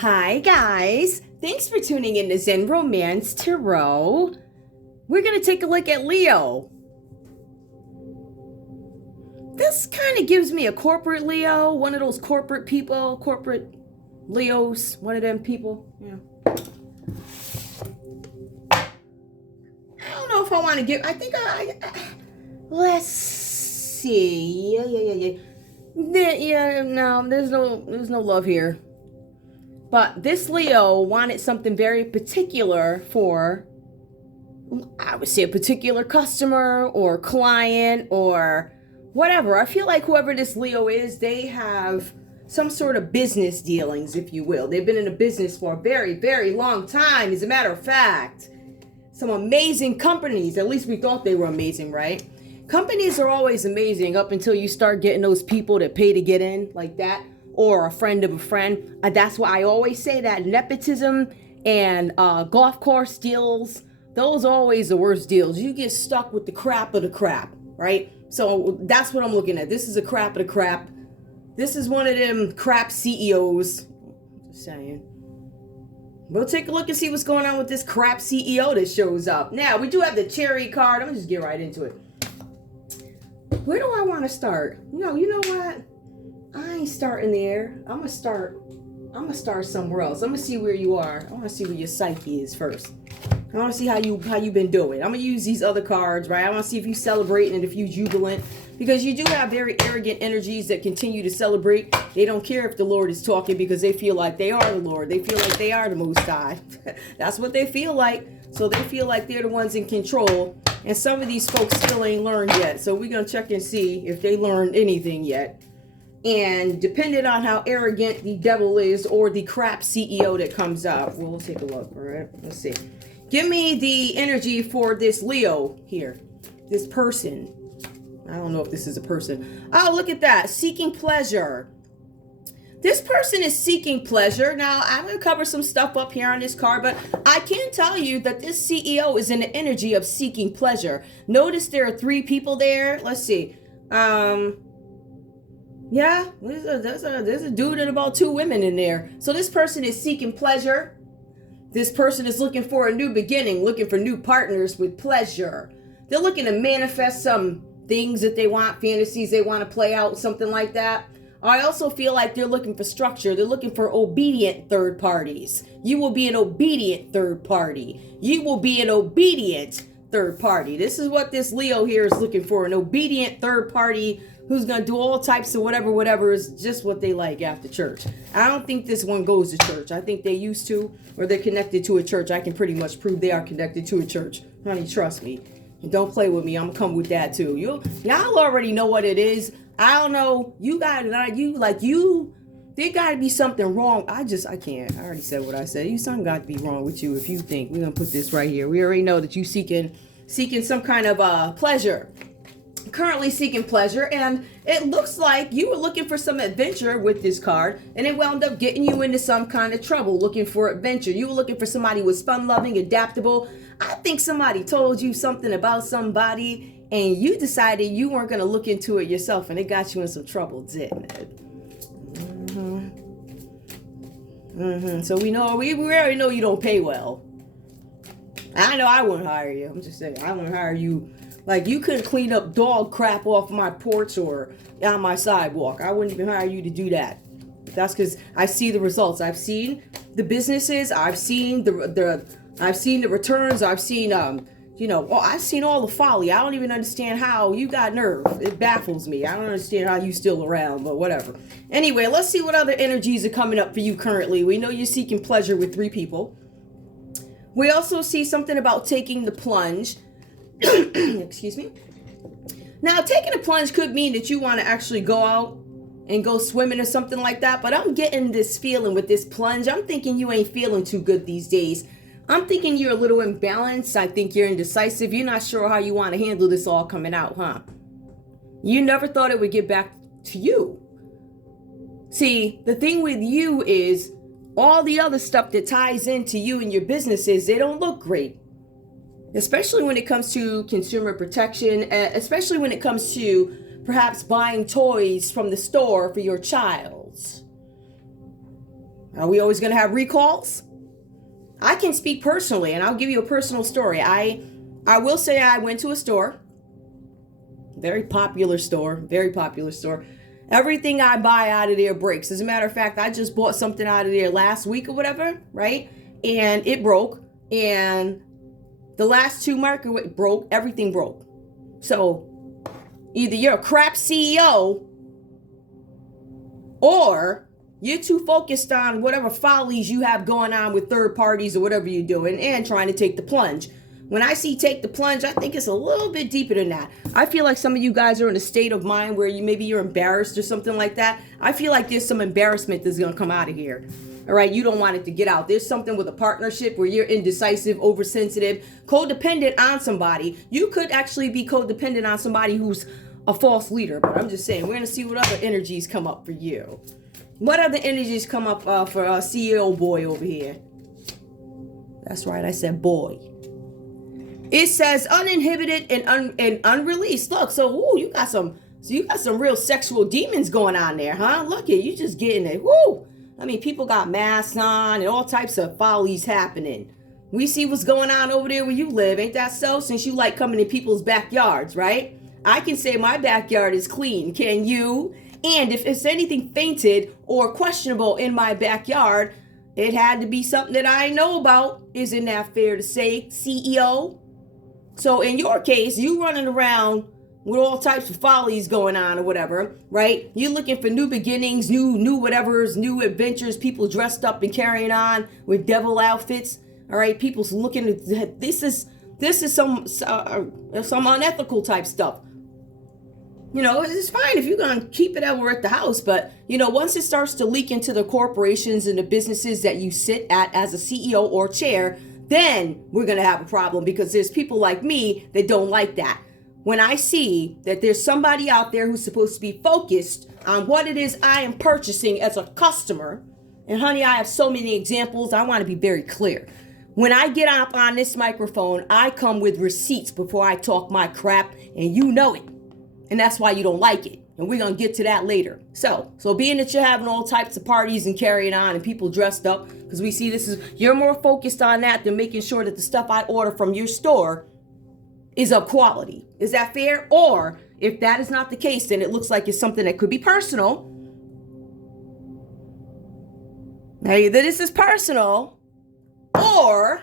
Hi, guys. Thanks for tuning in to Zen Romance Tarot. We're going to take a look at Leo. This kind of gives me a corporate Leo, one of those corporate people, corporate Leos, one of them people. Yeah. I don't know if I want to give, I think let's see. No, there's no love here. But this Leo wanted something very particular for, I would say, a particular customer or client or whatever. I feel like whoever this Leo is, they have some sort of business dealings, if you will. They've been in a business for a very, very long time, as a matter of fact. Some amazing companies. At least we thought they were amazing, right? Companies are always amazing up until you start getting those people that pay to get in, like that. Or a friend of a friend. That's why I always say that nepotism and golf course deals, those are always the worst deals. You get stuck with the crap of the crap, right? So that's what I'm looking at. This is a crap of the crap. This is one of them crap CEOs. Just saying. We'll take a look and see what's going on with this crap CEO that shows up. Now, we do have the cherry card. I'm gonna just get right into it. Where do I want to start? You know what? I ain't starting there. I'm gonna start somewhere else. I'm gonna see where you are. I want to see where your psyche is first. I want to see how you been doing. I'm gonna use these other cards, right? I want to see if you celebrating and if you jubilant, because you do have very arrogant energies that continue to celebrate. They don't care if the Lord is talking because they feel like they are the Lord. They feel like they are the Most High. That's what they feel like. So they feel like they're the ones in control. And some of these folks still ain't learned yet. So we're gonna check and see if they learned anything yet. And depending on how arrogant the devil is or the crap CEO that comes up, we'll take a look. All right, let's see. Give me the energy for this Leo here, this person. I don't know if this is a person. Oh, look at that, seeking pleasure. This person is seeking pleasure. Now, I'm going to cover some stuff up here on this card, but I can tell you that this CEO is in the energy of seeking pleasure. Notice there are 3 people there. Let's see. Yeah, there's a dude and about 2 women in there. So this person is seeking pleasure. This person is looking for a new beginning, looking for new partners with pleasure. They're looking to manifest some things that they want, fantasies they want to play out, something like that. I also feel like they're looking for structure. They're looking for obedient third parties. You will be an obedient third party. You will be an obedient third party. This is what this Leo here is looking for, an obedient third party who's going to do all types of whatever is just what they like after church. I don't think this one goes to church. I think they used to, or they're connected to a church. I can pretty much prove they are connected to a church. Honey, trust me. And don't play with me. I'm going to come with that too. Y'all already know what it is. I don't know. There got to be something wrong. I can't. I already said what I said. Something got to be wrong with you if you think. We're going to put this right here. We already know that you seeking some kind of pleasure. Currently seeking pleasure, and it looks like you were looking for some adventure with this card, and it wound up getting you into some kind of trouble looking for adventure. You were looking for somebody who was fun-loving, adaptable. I think somebody told you something about somebody, and you decided you weren't going to look into it yourself, and it got you in some trouble, didn't it? So we already know you don't pay well. I know I wouldn't hire you. I'm just saying, I wouldn't hire you. Like, you couldn't clean up dog crap off my porch or on my sidewalk. I wouldn't even hire you to do that. That's because I see the results. I've seen the businesses. I've seen the returns. I've seen I've seen all the folly. I don't even understand how you got nerve. It baffles me. I don't understand how you still around, but whatever. Anyway, let's see what other energies are coming up for you currently. We know you're seeking pleasure with 3 people. We also see something about taking the plunge. Excuse me. Now, taking a plunge could mean that you want to actually go out and go swimming or something like that, but I'm getting this feeling with this plunge. I'm thinking you ain't feeling too good these days. I'm thinking you're a little imbalanced. I think you're indecisive. You're not sure how you want to handle this all coming out, huh? You never thought it would get back to you. See, the thing with you is all the other stuff that ties into you and your businesses, they don't look great. Especially when it comes to consumer protection, especially when it comes to perhaps buying toys from the store for your child. Are we always going to have recalls? I can speak personally, and I'll give you a personal story. I will say I went to a store, very popular store. Everything I buy out of there breaks. As a matter of fact, I just bought something out of there last week or whatever, right? And it broke. And the last two microwave broke. Everything broke. So either you're a crap CEO or you're too focused on whatever follies you have going on with third parties or whatever you're doing and trying to take the plunge. When I see take the plunge, I think it's a little bit deeper than that. I feel like some of you guys are in a state of mind where you're embarrassed or something like that. I feel like there's some embarrassment that's going to come out of here. All right, you don't want it to get out. There's something with a partnership where you're indecisive, oversensitive, codependent on somebody. You could actually be codependent on somebody who's a false leader. But I'm just saying, we're going to see what other energies come up for you. What other energies come up for our CEO boy over here? That's right, I said boy. It says uninhibited and unreleased. Look, so you got some real sexual demons going on there, huh? Look at you just getting it. Woo! I mean, people got masks on and all types of follies happening. We see what's going on over there where you live, ain't that so? Since you like coming in people's backyards, right? I can say my backyard is clean. Can you? And if it's anything fainted or questionable in my backyard, it had to be something that I know about. Isn't that fair to say, CEO? So in your case, you running around with all types of follies going on or whatever, right? You're looking for new beginnings, new whatevers, new adventures, people dressed up and carrying on with devil outfits. All right, people's looking at this is some unethical type stuff. You know, it's fine if you're going to keep it over at the house, but, you know, once it starts to leak into the corporations and the businesses that you sit at as a CEO or chair, then we're going to have a problem because there's people like me that don't like that. When I see that there's somebody out there who's supposed to be focused on what it is I am purchasing as a customer, and honey, I have so many examples, I want to be very clear. When I get up on this microphone, I come with receipts before I talk my crap, and you know it. And that's why you don't like it. And we're going to get to that later. So being that you're having all types of parties and carrying on and people dressed up, because we see you're more focused on that than making sure that the stuff I order from your store is of quality. Is that fair? Or if that is not the case, then it looks like it's something that could be personal. Now, either this is personal or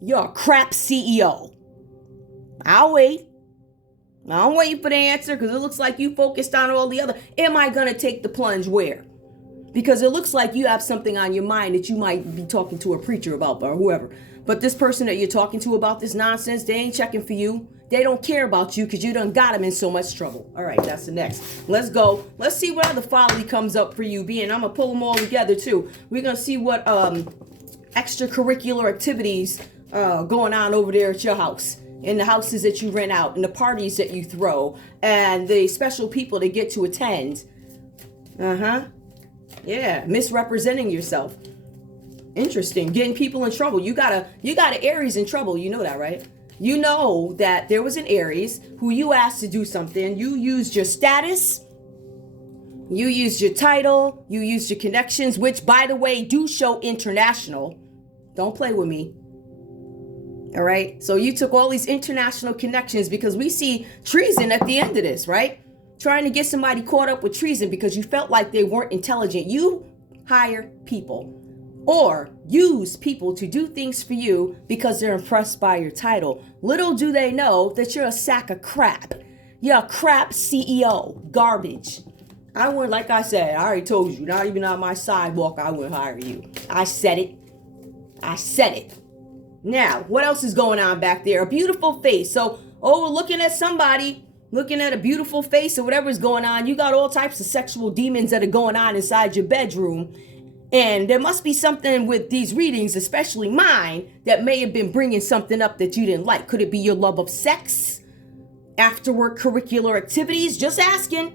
you're a crap CEO. I'll wait. I'm waiting for the answer because it looks like you focused on all the other. Am I going to take the plunge where? Because it looks like you have something on your mind that you might be talking to a preacher about or whoever. But this person that you're talking to about this nonsense, they ain't checking for you. They don't care about you because you done got them in so much trouble. All right, that's the next. Let's go. Let's see what other folly comes up for you. I'm going to pull them all together too. We're going to see what extracurricular activities going on over there at your house. In the houses that you rent out, and the parties that you throw, and the special people that get to attend. Yeah, misrepresenting yourself. Interesting. Getting people in trouble. You got a Aries in trouble. You know that, right? You know that there was an Aries who you asked to do something. You used your status. You used your title. You used your connections, which, by the way, do show international. Don't play with me. All right. So you took all these international connections because we see treason at the end of this, right? Trying to get somebody caught up with treason because you felt like they weren't intelligent. You hire people or use people to do things for you because they're impressed by your title. Little do they know that you're a sack of crap. You're a crap CEO. Garbage. I wouldn't, like I said, I already told you, not even on my sidewalk, I wouldn't hire you. I said it. Now, what else is going on back there? A beautiful face. So, we're looking at somebody, looking at a beautiful face or whatever's going on. You got all types of sexual demons that are going on inside your bedroom. And there must be something with these readings, especially mine, that may have been bringing something up that you didn't like. Could it be your love of sex? After-work curricular activities? Just asking.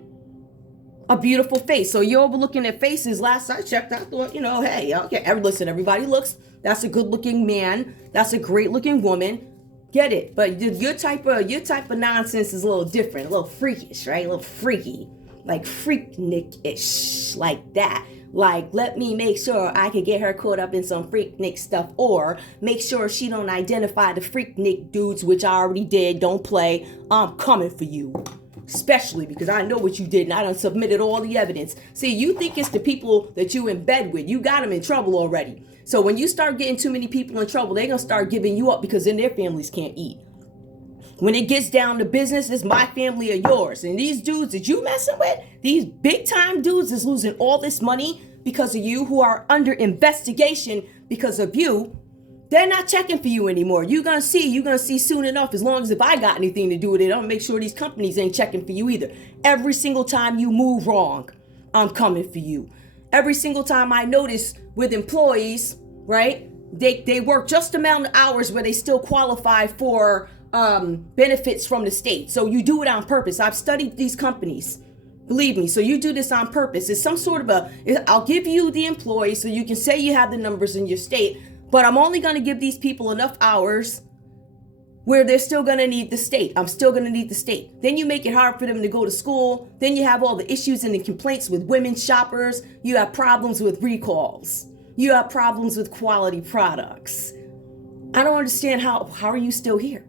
A beautiful face. So you're overlooking at faces. Last I checked, I thought, hey, okay, listen, everybody looks. That's a good-looking man. That's a great-looking woman. Get it? But your type of nonsense is a little different, a little freakish, right? A little freaky. like Freaknik-ish, like that. Like, let me make sure I can get her caught up in some Freaknik stuff, or make sure she don't identify the Freaknik dudes, which I already did. Don't play. I'm coming for you. Especially because I know what you did and I done submitted all the evidence. See, you think it's the people that you in bed with. You got them in trouble already. So when you start getting too many people in trouble, they're going to start giving you up because then their families can't eat. When it gets down to business, it's my family or yours. And these dudes that you messing with, these big time dudes is losing all this money because of you, who are under investigation because of you. They're not checking for you anymore. You're going to see soon enough, as long as if I got anything to do with it, I'll make sure these companies ain't checking for you either. Every single time you move wrong, I'm coming for you. Every single time I notice with employees, right, they work just the amount of hours where they still qualify for benefits from the state. So you do it on purpose. I've studied these companies. Believe me, so you do this on purpose. It's some sort of I'll give you the employees so you can say you have the numbers in your state, but I'm only going to give these people enough hours where they're still going to need the state. I'm still going to need the state. Then you make it hard for them to go to school. Then you have all the issues and the complaints with women shoppers. You have problems with recalls. You have problems with quality products. I don't understand how are you still here?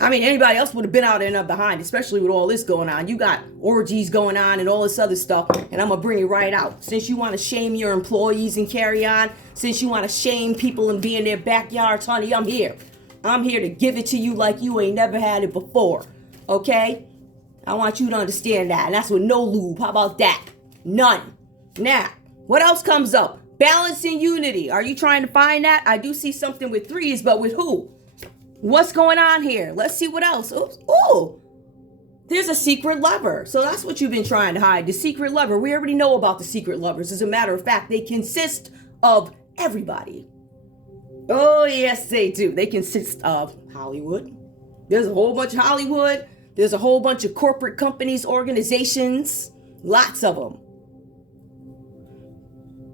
I mean, anybody else would have been out there and up behind, especially with all this going on. You got orgies going on and all this other stuff, and I'm going to bring it right out. Since you want to shame your employees and carry on, since you want to shame people and be in their backyards, honey, I'm here. I'm here to give it to you like you ain't never had it before, okay? I want you to understand that, and that's with no lube. How about that? None. Now, what else comes up? Balance and unity. Are you trying to find that? I do see something with threes, but with who? What's going on here? Let's see what else. Oops. Oh, there's a secret lover. So that's what you've been trying to hide. The secret lover. We already know about the secret lovers. As a matter of fact, they consist of everybody. Oh, yes, they do. They consist of Hollywood. There's a whole bunch of Hollywood. There's a whole bunch of corporate companies, organizations, lots of them.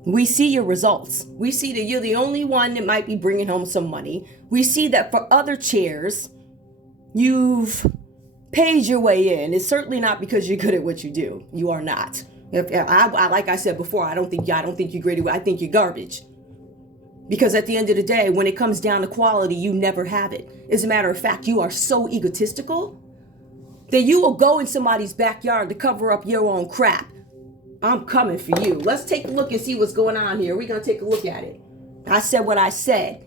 We see your results. We see that you're the only one that might be bringing home some money. We see that for other chairs, you've paid your way in. It's certainly not because you're good at what you do. You are not. Like I said before, I don't think you're great at it. I think you're garbage. Because at the end of the day, when it comes down to quality, you never have it. As a matter of fact, you are so egotistical that you will go in somebody's backyard to cover up your own crap. I'm coming for you. Let's take a look and see what's going on here. We're going to take a look at it. I said what I said.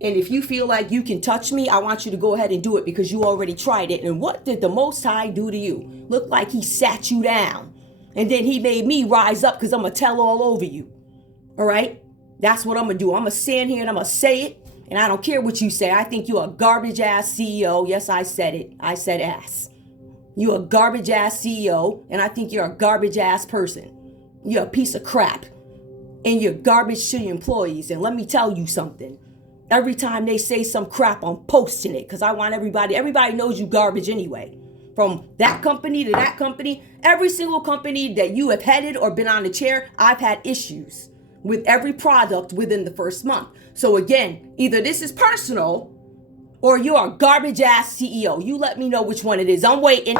And if you feel like you can touch me, I want you to go ahead and do it because you already tried it. And what did the Most High do to you? Looked like he sat you down. And then he made me rise up because I'm going to tell all over you. All right? That's what I'm going to do. I'm going to stand here and I'm going to say it. And I don't care what you say. I think you're a garbage ass CEO. Yes, I said it. I said ass. You're a garbage ass CEO, and I think you're a garbage ass person. You're a piece of crap, and you're garbage to your employees. And let me tell you something. Every time they say some crap, I'm posting it because I want everybody knows you garbage anyway. From that company to that company, every single company that you have headed or been on the chair, I've had issues with every product within the first month. So again, either this is personal or you're a garbage ass CEO. You let me know which one it is. I'm waiting.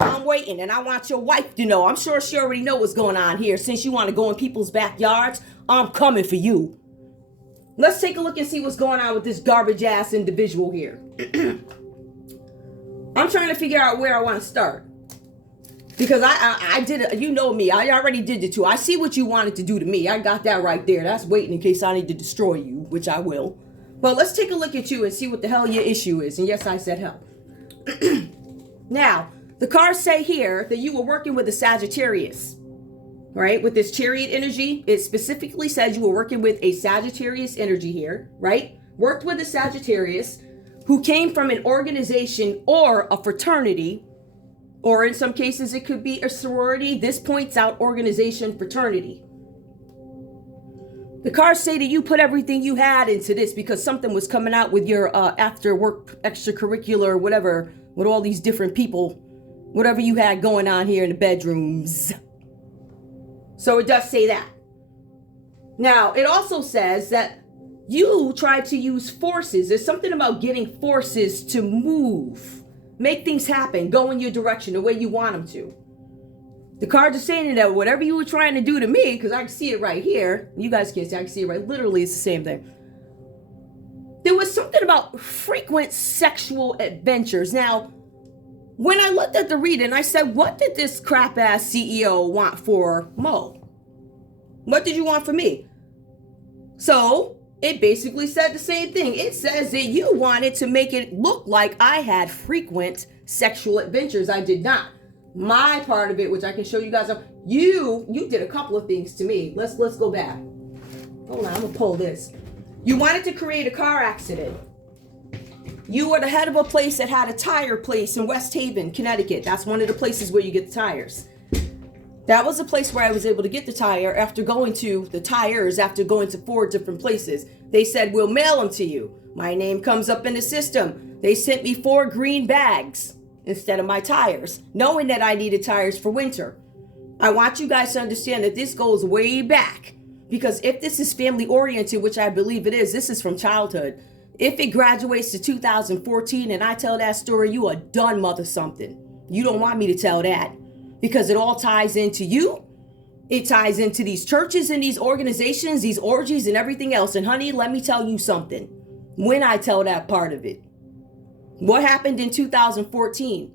And I want your wife to know. I'm sure she already know what's going on here. Since you want to go in people's backyards, I'm coming for you. Let's take a look and see what's going on with this garbage ass individual here. I'm trying to figure out where I want to start. Because I did it. You know me. I already did it too. I see what you wanted to do to me. I got that right there. That's waiting in case I need to destroy you, which I will. Well, let's take a look at you and see what the hell your issue is. And yes, I said hell. Now, the cards say here that you were working with a Sagittarius, right? With this chariot energy, it specifically says you were working with a Sagittarius energy here, right? Worked with a Sagittarius who came from an organization or a fraternity, or in some cases it could be a sorority. This points out organization, fraternity. The cards say that you put everything you had into this because something was coming out with your after work extracurricular, whatever, with all these different people, whatever you had going on here in the bedrooms. So it does say that. Now, it also says that you tried to use forces. There's something about getting forces to move make things happen, go in your direction the way you want them to. The cards are saying that whatever you were trying to do to me, because I can see it right here, you guys can't see, I can see it right, literally it's the same thing. There was something about frequent sexual adventures. Now, when I looked at the reading, I said, what did this crap ass CEO want for Mo? What did you want for me? So it basically said the same thing. It says that you wanted to make it look like I had frequent sexual adventures. I did not. My part of it, which I can show you guys, you did a couple of things to me. Let's go back. Hold on, I'm gonna pull this. You wanted to create a car accident. You were the head of a place that had a tire place in West Haven, Connecticut. That's one of the places where you get the tires. That was the place where I was able to get the tire after going to 4 different places. They said, we'll mail them to you. My name comes up in the system. They sent me 4 green bags instead of my tires, knowing that I needed tires for winter. I want you guys to understand that this goes way back, because if this is family oriented, which I believe it is, this is from childhood. If it graduates to 2014 and I tell that story, you are done mother something. You don't want me to tell that, because it all ties into you. It ties into these churches and these organizations, these orgies and everything else. And honey, let me tell you something. When I tell that part of it, what happened in 2014?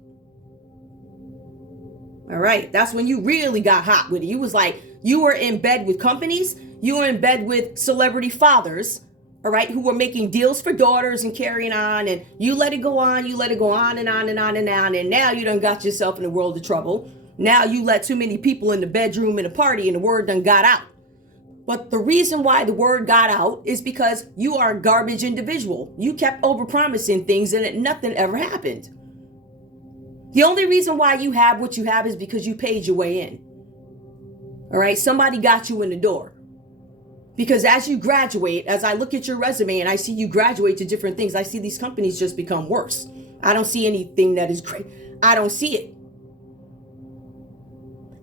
All right, that's when you really got hot with it. You was like, you were in bed with companies. You were in bed with celebrity fathers, all right, who were making deals for daughters and carrying on. And you let it go on. You let it go on and on and on and on. And now you done got yourself in a world of trouble. Now you let too many people in the bedroom in a party and the word done got out. But the reason why the word got out is because you are a garbage individual. You kept overpromising things and nothing ever happened. The only reason why you have what you have is because you paid your way in. All right, somebody got you in the door. Because as you graduate, as I look at your resume and I see you graduate to different things, I see these companies just become worse. I don't see anything that is great. I don't see it.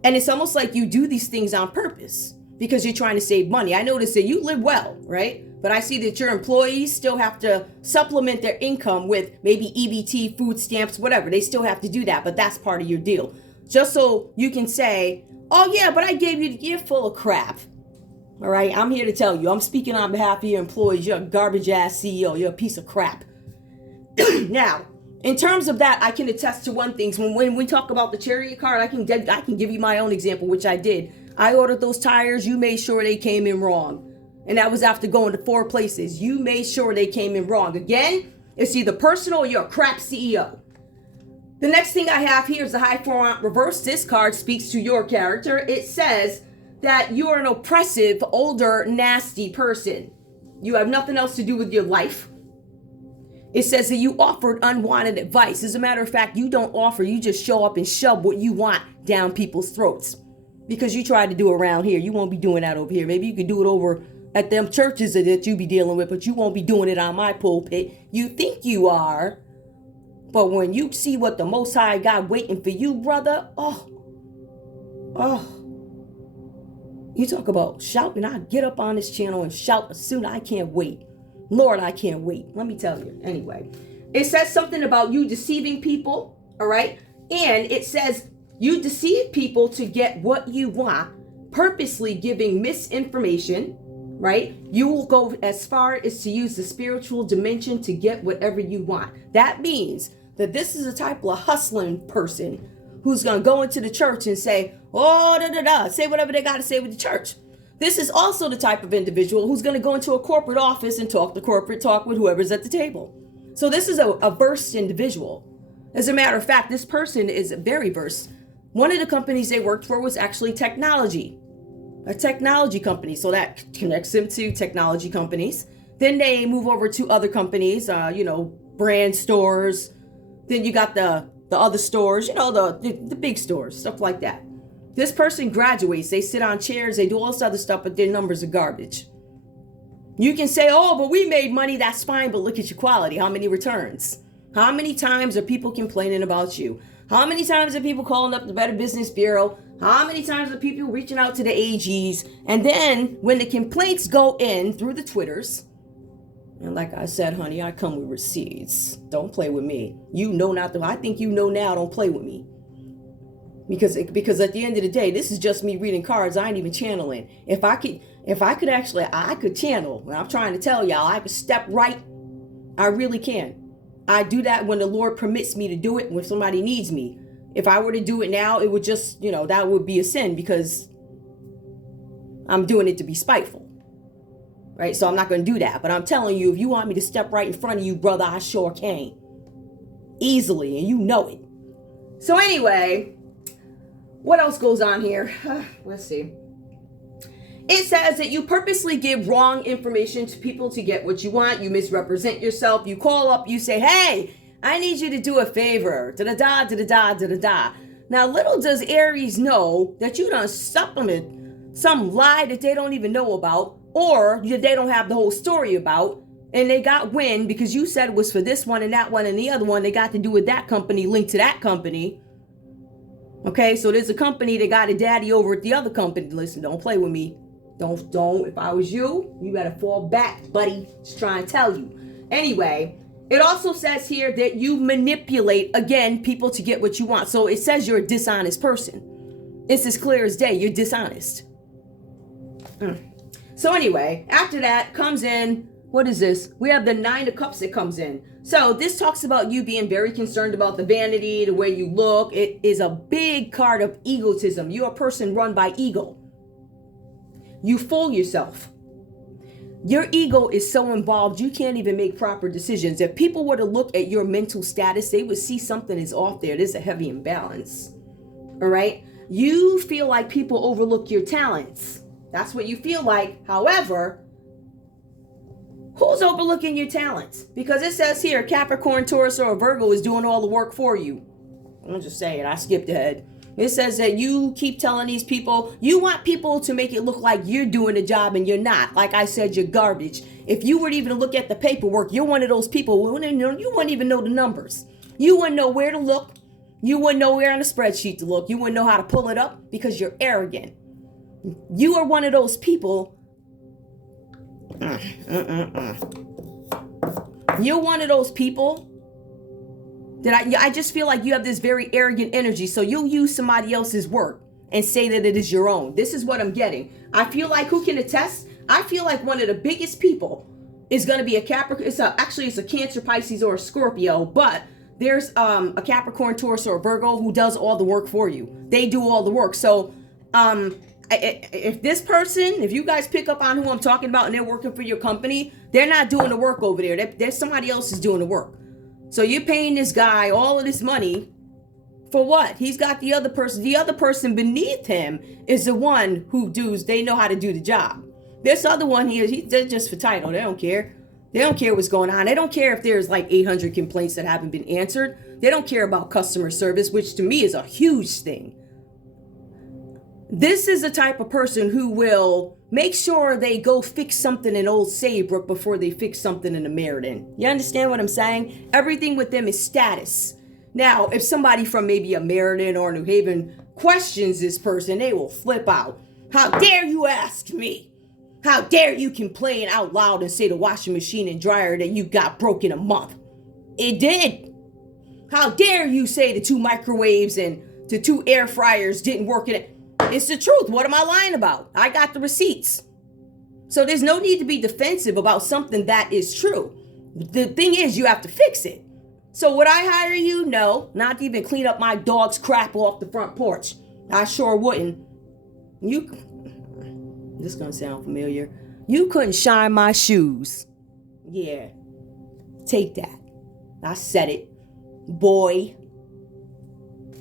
And it's almost like you do these things on purpose because you're trying to save money. I notice that you live well, right? But I see that your employees still have to supplement their income with maybe EBT, food stamps, whatever. They still have to do that, but that's part of your deal. Just so you can say, oh yeah, but I gave you, you're full of crap. All right, I'm here to tell you, I'm speaking on behalf of your employees. You're a garbage ass CEO. You're a piece of crap. Now, in terms of that, I can attest to one thing. When we talk about the Chariot card, I can give you my own example, which I did. I ordered those tires. You made sure they came in wrong. And that was after going to 4 places. You made sure they came in wrong. Again, it's either personal or you're a crap CEO. The next thing I have here is the Hierophant reverse. This card speaks to your character. It says that you are an oppressive, older, nasty person. You have nothing else to do with your life. It says that you offered unwanted advice. As a matter of fact, you don't offer. You just show up and shove what you want down people's throats. Because you tried to do it around here. You won't be doing that over here. Maybe you could do it over at them churches that you be dealing with, but you won't be doing it on my pulpit. You think you are. But when you see what the Most High got waiting for you, brother, you talk about shouting. I get up on this channel and shout soon. I can't wait. Lord, I can't wait. Let me tell you. Anyway, it says something about you deceiving people. All right. And it says you deceive people to get what you want, purposely giving misinformation. Right? You will go as far as to use the spiritual dimension to get whatever you want. That means that this is a type of hustling person who's going to go into the church and say, say whatever they got to say with the church. This is also the type of individual who's going to go into a corporate office and talk the corporate talk with whoever's at the table. So this is a versed individual. As a matter of fact, this person is very versed. One of the companies they worked for was actually technology. A technology company, so that connects them to technology companies. Then they move over to other companies, brand stores. Then you got the other stores, the big stores, stuff like that. This person graduates, they sit on chairs, they do all this other stuff, but their numbers are garbage. You can say, oh, but we made money, that's fine, but look at your quality. How many returns? How many times are people complaining about you? How many times are people calling up the Better Business Bureau? How many times are people reaching out to the AGs? And then when the complaints go in through the Twitters, And like I said, honey, I come with receipts. Don't play with me. You know not to. I think you know now. Don't play with me. Because at the end of the day, this is just me reading cards. I ain't even channeling. If I could actually, I could channel. And I'm trying to tell y'all, I could step right. I really can. I do that when the Lord permits me to do it, when somebody needs me. If I were to do it now, it would just, that would be a sin because I'm doing it to be spiteful. Right? So I'm not going to do that. But I'm telling you, if you want me to step right in front of you, brother, I sure can. Easily, and you know it. So anyway, what else goes on here? Let's see. It says that you purposely give wrong information to people to get what you want. You misrepresent yourself. You call up, you say, hey, I need you to do a favor. Da-da-da, da-da-da, da-da-da. Now, little does Aries know that you done supplement some lie that they don't even know about, or they don't have the whole story about, and they got wind because you said it was for this one and that one and the other one. They got to do with that company, linked to that company. Okay, so there's a company that got a daddy over at the other company. Listen, don't play with me. Don't. If I was you, you better fall back, buddy. Just trying to tell you. Anyway, it also says here that you manipulate, again, people to get what you want. So it says you're a dishonest person. It's as clear as day. You're dishonest. So anyway, after that comes in, what is this? We have the 9 of Cups that comes in. So this talks about you being very concerned about the vanity, the way you look. It is a big card of egotism. You're a person run by ego. You fool yourself. Your ego is so involved, you can't even make proper decisions. If people were to look at your mental status, they would see something is off there. There's a heavy imbalance. All right? You feel like people overlook your talents. That's what you feel like. However, who's overlooking your talents? Because it says here, Capricorn, Taurus, or Virgo is doing all the work for you. I'm just saying, I skipped ahead. It says that you keep telling these people, you want people to make it look like you're doing the job and you're not. Like I said, you're garbage. If you were to even look at the paperwork, you're one of those people, you wouldn't even know the numbers. You wouldn't know where to look. You wouldn't know where on the spreadsheet to look. You wouldn't know how to pull it up because you're arrogant. You are one of those people. You're one of those people that I just feel like you have this very arrogant energy. So you'll use somebody else's work and say that it is your own. This is what I'm getting. I feel like, who can attest? I feel like one of the biggest people is going to be a Capricorn. It's a Cancer, Pisces, or a Scorpio. But there's a Capricorn, Taurus, or a Virgo who does all the work for you. They do all the work. So if this person, if you guys pick up on who I'm talking about and they're working for your company, they're not doing the work over there. There's somebody else is doing the work. So you're paying this guy all of this money for what? He's got the other person. The other person beneath him is the one who they know how to do the job. This other one here, they're just for title. They don't care. They don't care what's going on. They don't care if there's like 800 complaints that haven't been answered. They don't care about customer service, which to me is a huge thing. This is the type of person who will make sure they go fix something in Old Saybrook before they fix something in the Meriden. You understand what I'm saying? Everything with them is status. Now, if somebody from maybe a Meriden or New Haven questions this person, they will flip out. How dare you ask me? How dare you complain out loud and say the washing machine and dryer that you got broke in a month? It did. How dare you say the 2 microwaves and the 2 air fryers didn't work in it? It's the truth. What am I lying about? I got the receipts. So there's no need to be defensive about something that is true. The thing is, you have to fix it. So would I hire you? No, not to even clean up my dog's crap off the front porch. I sure wouldn't. This is going to sound familiar. You couldn't shine my shoes. Yeah. Take that. I said it. Boy.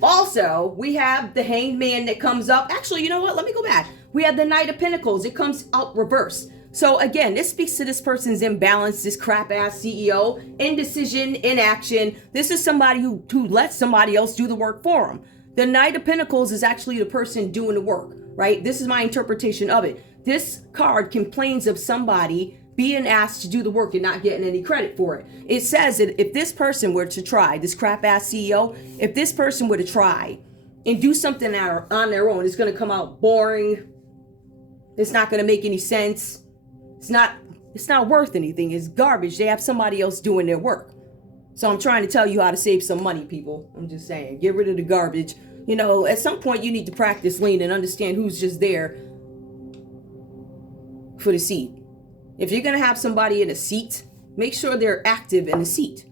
Also, we have the Hanged Man that comes up. Actually, you know what? Let me go back. We have the Knight of Pentacles. It comes out reverse. So again, this speaks to this person's imbalance, this crap-ass CEO, indecision, inaction. This is somebody who lets somebody else do the work for them. The Knight of Pentacles is actually the person doing the work, right? This is my interpretation of it. This card complains of somebody being asked to do the work and not getting any credit for it. It says that if this person were to try, this crap-ass CEO, if this person were to try and do something on their own, it's going to come out boring. It's not going to make any sense. It's not It's not worth anything. It's garbage. They have somebody else doing their work. So I'm trying to tell you how to save some money, people. I'm just saying, get rid of the garbage. You know, at some point you need to practice lean and understand who's just there for the seat. If you're going to have somebody in a seat, make sure they're active in the seat.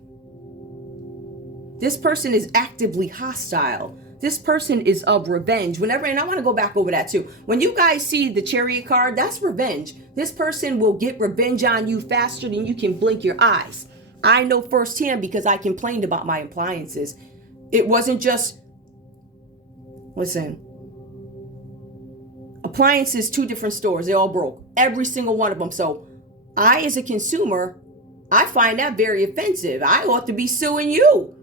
This person is actively hostile. This person is of revenge. Whenever, and I want to go back over that too. When you guys see the Chariot card, that's revenge. This person will get revenge on you faster than you can blink your eyes. I know firsthand because I complained about my appliances. It wasn't just, listen, appliances, 2 different stores, they all broke. Every single one of them. So I, as a consumer, I find that very offensive. I ought to be suing you.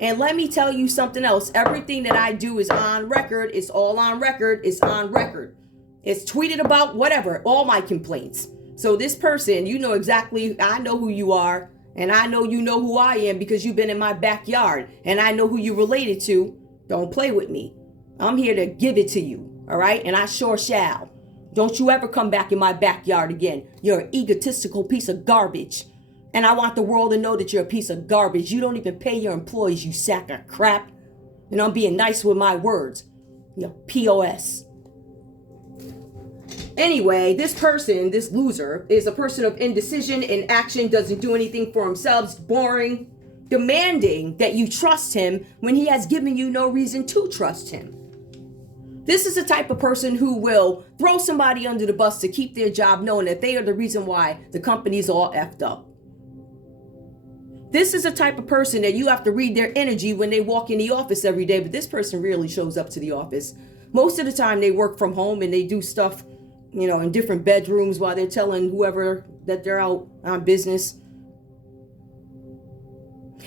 And let me tell you something else. Everything that I do is on record. It's all on record. It's on record. It's tweeted about, whatever, all my complaints. So this person, you know exactly, I know who you are. And I know you know who I am because you've been in my backyard. And I know who you related to. Don't play with me. I'm here to give it to you. All right? And I sure shall. Don't you ever come back in my backyard again. You're an egotistical piece of garbage. And I want the world to know that you're a piece of garbage. You don't even pay your employees, you sack of crap. And I'm being nice with my words. You know, POS. Anyway, this person, this loser, is a person of indecision, inaction, doesn't do anything for themselves, boring, demanding that you trust him when he has given you no reason to trust him. This is the type of person who will throw somebody under the bus to keep their job, knowing that they are the reason why the company's all effed up. This is the type of person that you have to read their energy when they walk in the office every day, but this person rarely shows up to the office. Most of the time they work from home and they do stuff, you know, in different bedrooms while they're telling whoever that they're out on business.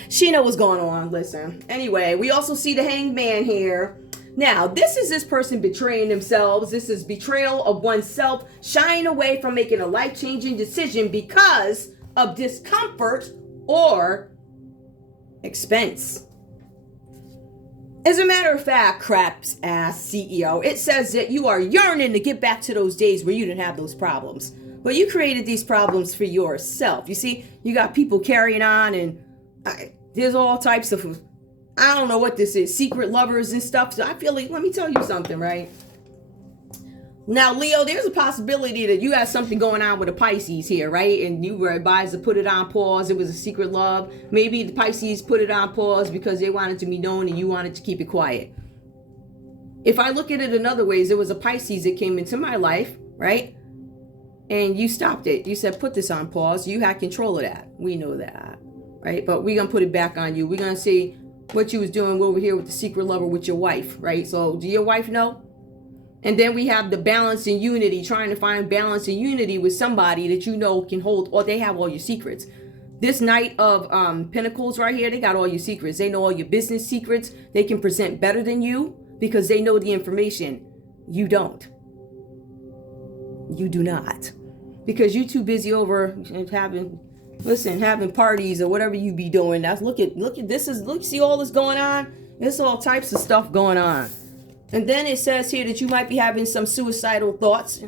She knows what's going on, listen. Anyway, we also see the Hanged Man here. Now, this is this person betraying themselves. This is betrayal of oneself, shying away from making a life-changing decision because of discomfort or expense. As a matter of fact, crap's ass CEO, it says that you are yearning to get back to those days where you didn't have those problems. But you created these problems for yourself. You see, you got people carrying on and there's all types of, I don't know what this is, secret lovers and stuff. So I feel like, let me tell you something, right? Now, Leo, there's a possibility that you have something going on with a Pisces here, right? And you were advised to put it on pause. It was a secret love. Maybe the Pisces put it on pause because they wanted to be known and you wanted to keep it quiet. If I look at it in other ways, there was a Pisces that came into my life, right? And you stopped it. You said, put this on pause. You had control of that. We know that, right? But we're going to put it back on you. We're going to see what you was doing over here with the secret lover with your wife, right? So do your wife know? And then we have the balance and unity, trying to find balance and unity with somebody that you know can hold, or they have all your secrets. This Knight of Pentacles right here, they got all your secrets. They know all your business secrets. They can present better than you because they know the information. You don't. You do not. Because you're too busy over having parties or whatever you be doing. That's look at this is look, see all this going on? There's all types of stuff going on. And then it says here that you might be having some suicidal thoughts.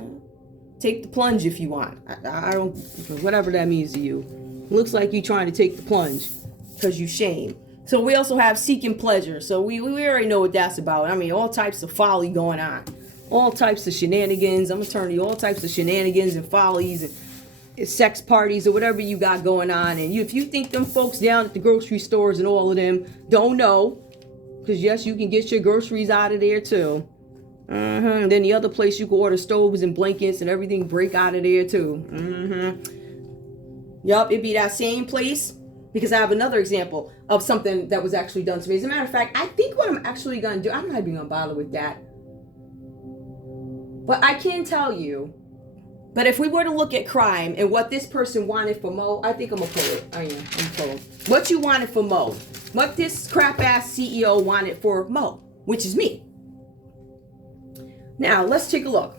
Take the plunge if you want. I don't, whatever that means to you. Looks like you trying to take the plunge because you shame. So we also have seeking pleasure. So we already know what that's about. I mean, all types of folly going on. All types of shenanigans. I'm going to turn to you all types of shenanigans and follies and sex parties or whatever you got going on. And if you think them folks down at the grocery stores and all of them don't know, because yes, you can get your groceries out of there too. And then the other place you can order stoves and blankets and everything break out of there too. Yup, it'd be that same place. Because I have another example of something that was actually done to me. As a matter of fact, I think what I'm actually going to do, I'm not even going to bother with that. But I can tell you, but if we were to look at crime and what this person wanted for Mo, I think I'm going to pull it. I am. I'm pull it. What you wanted for Mo. What this crap-ass CEO wanted for Mo, which is me. Now, let's take a look.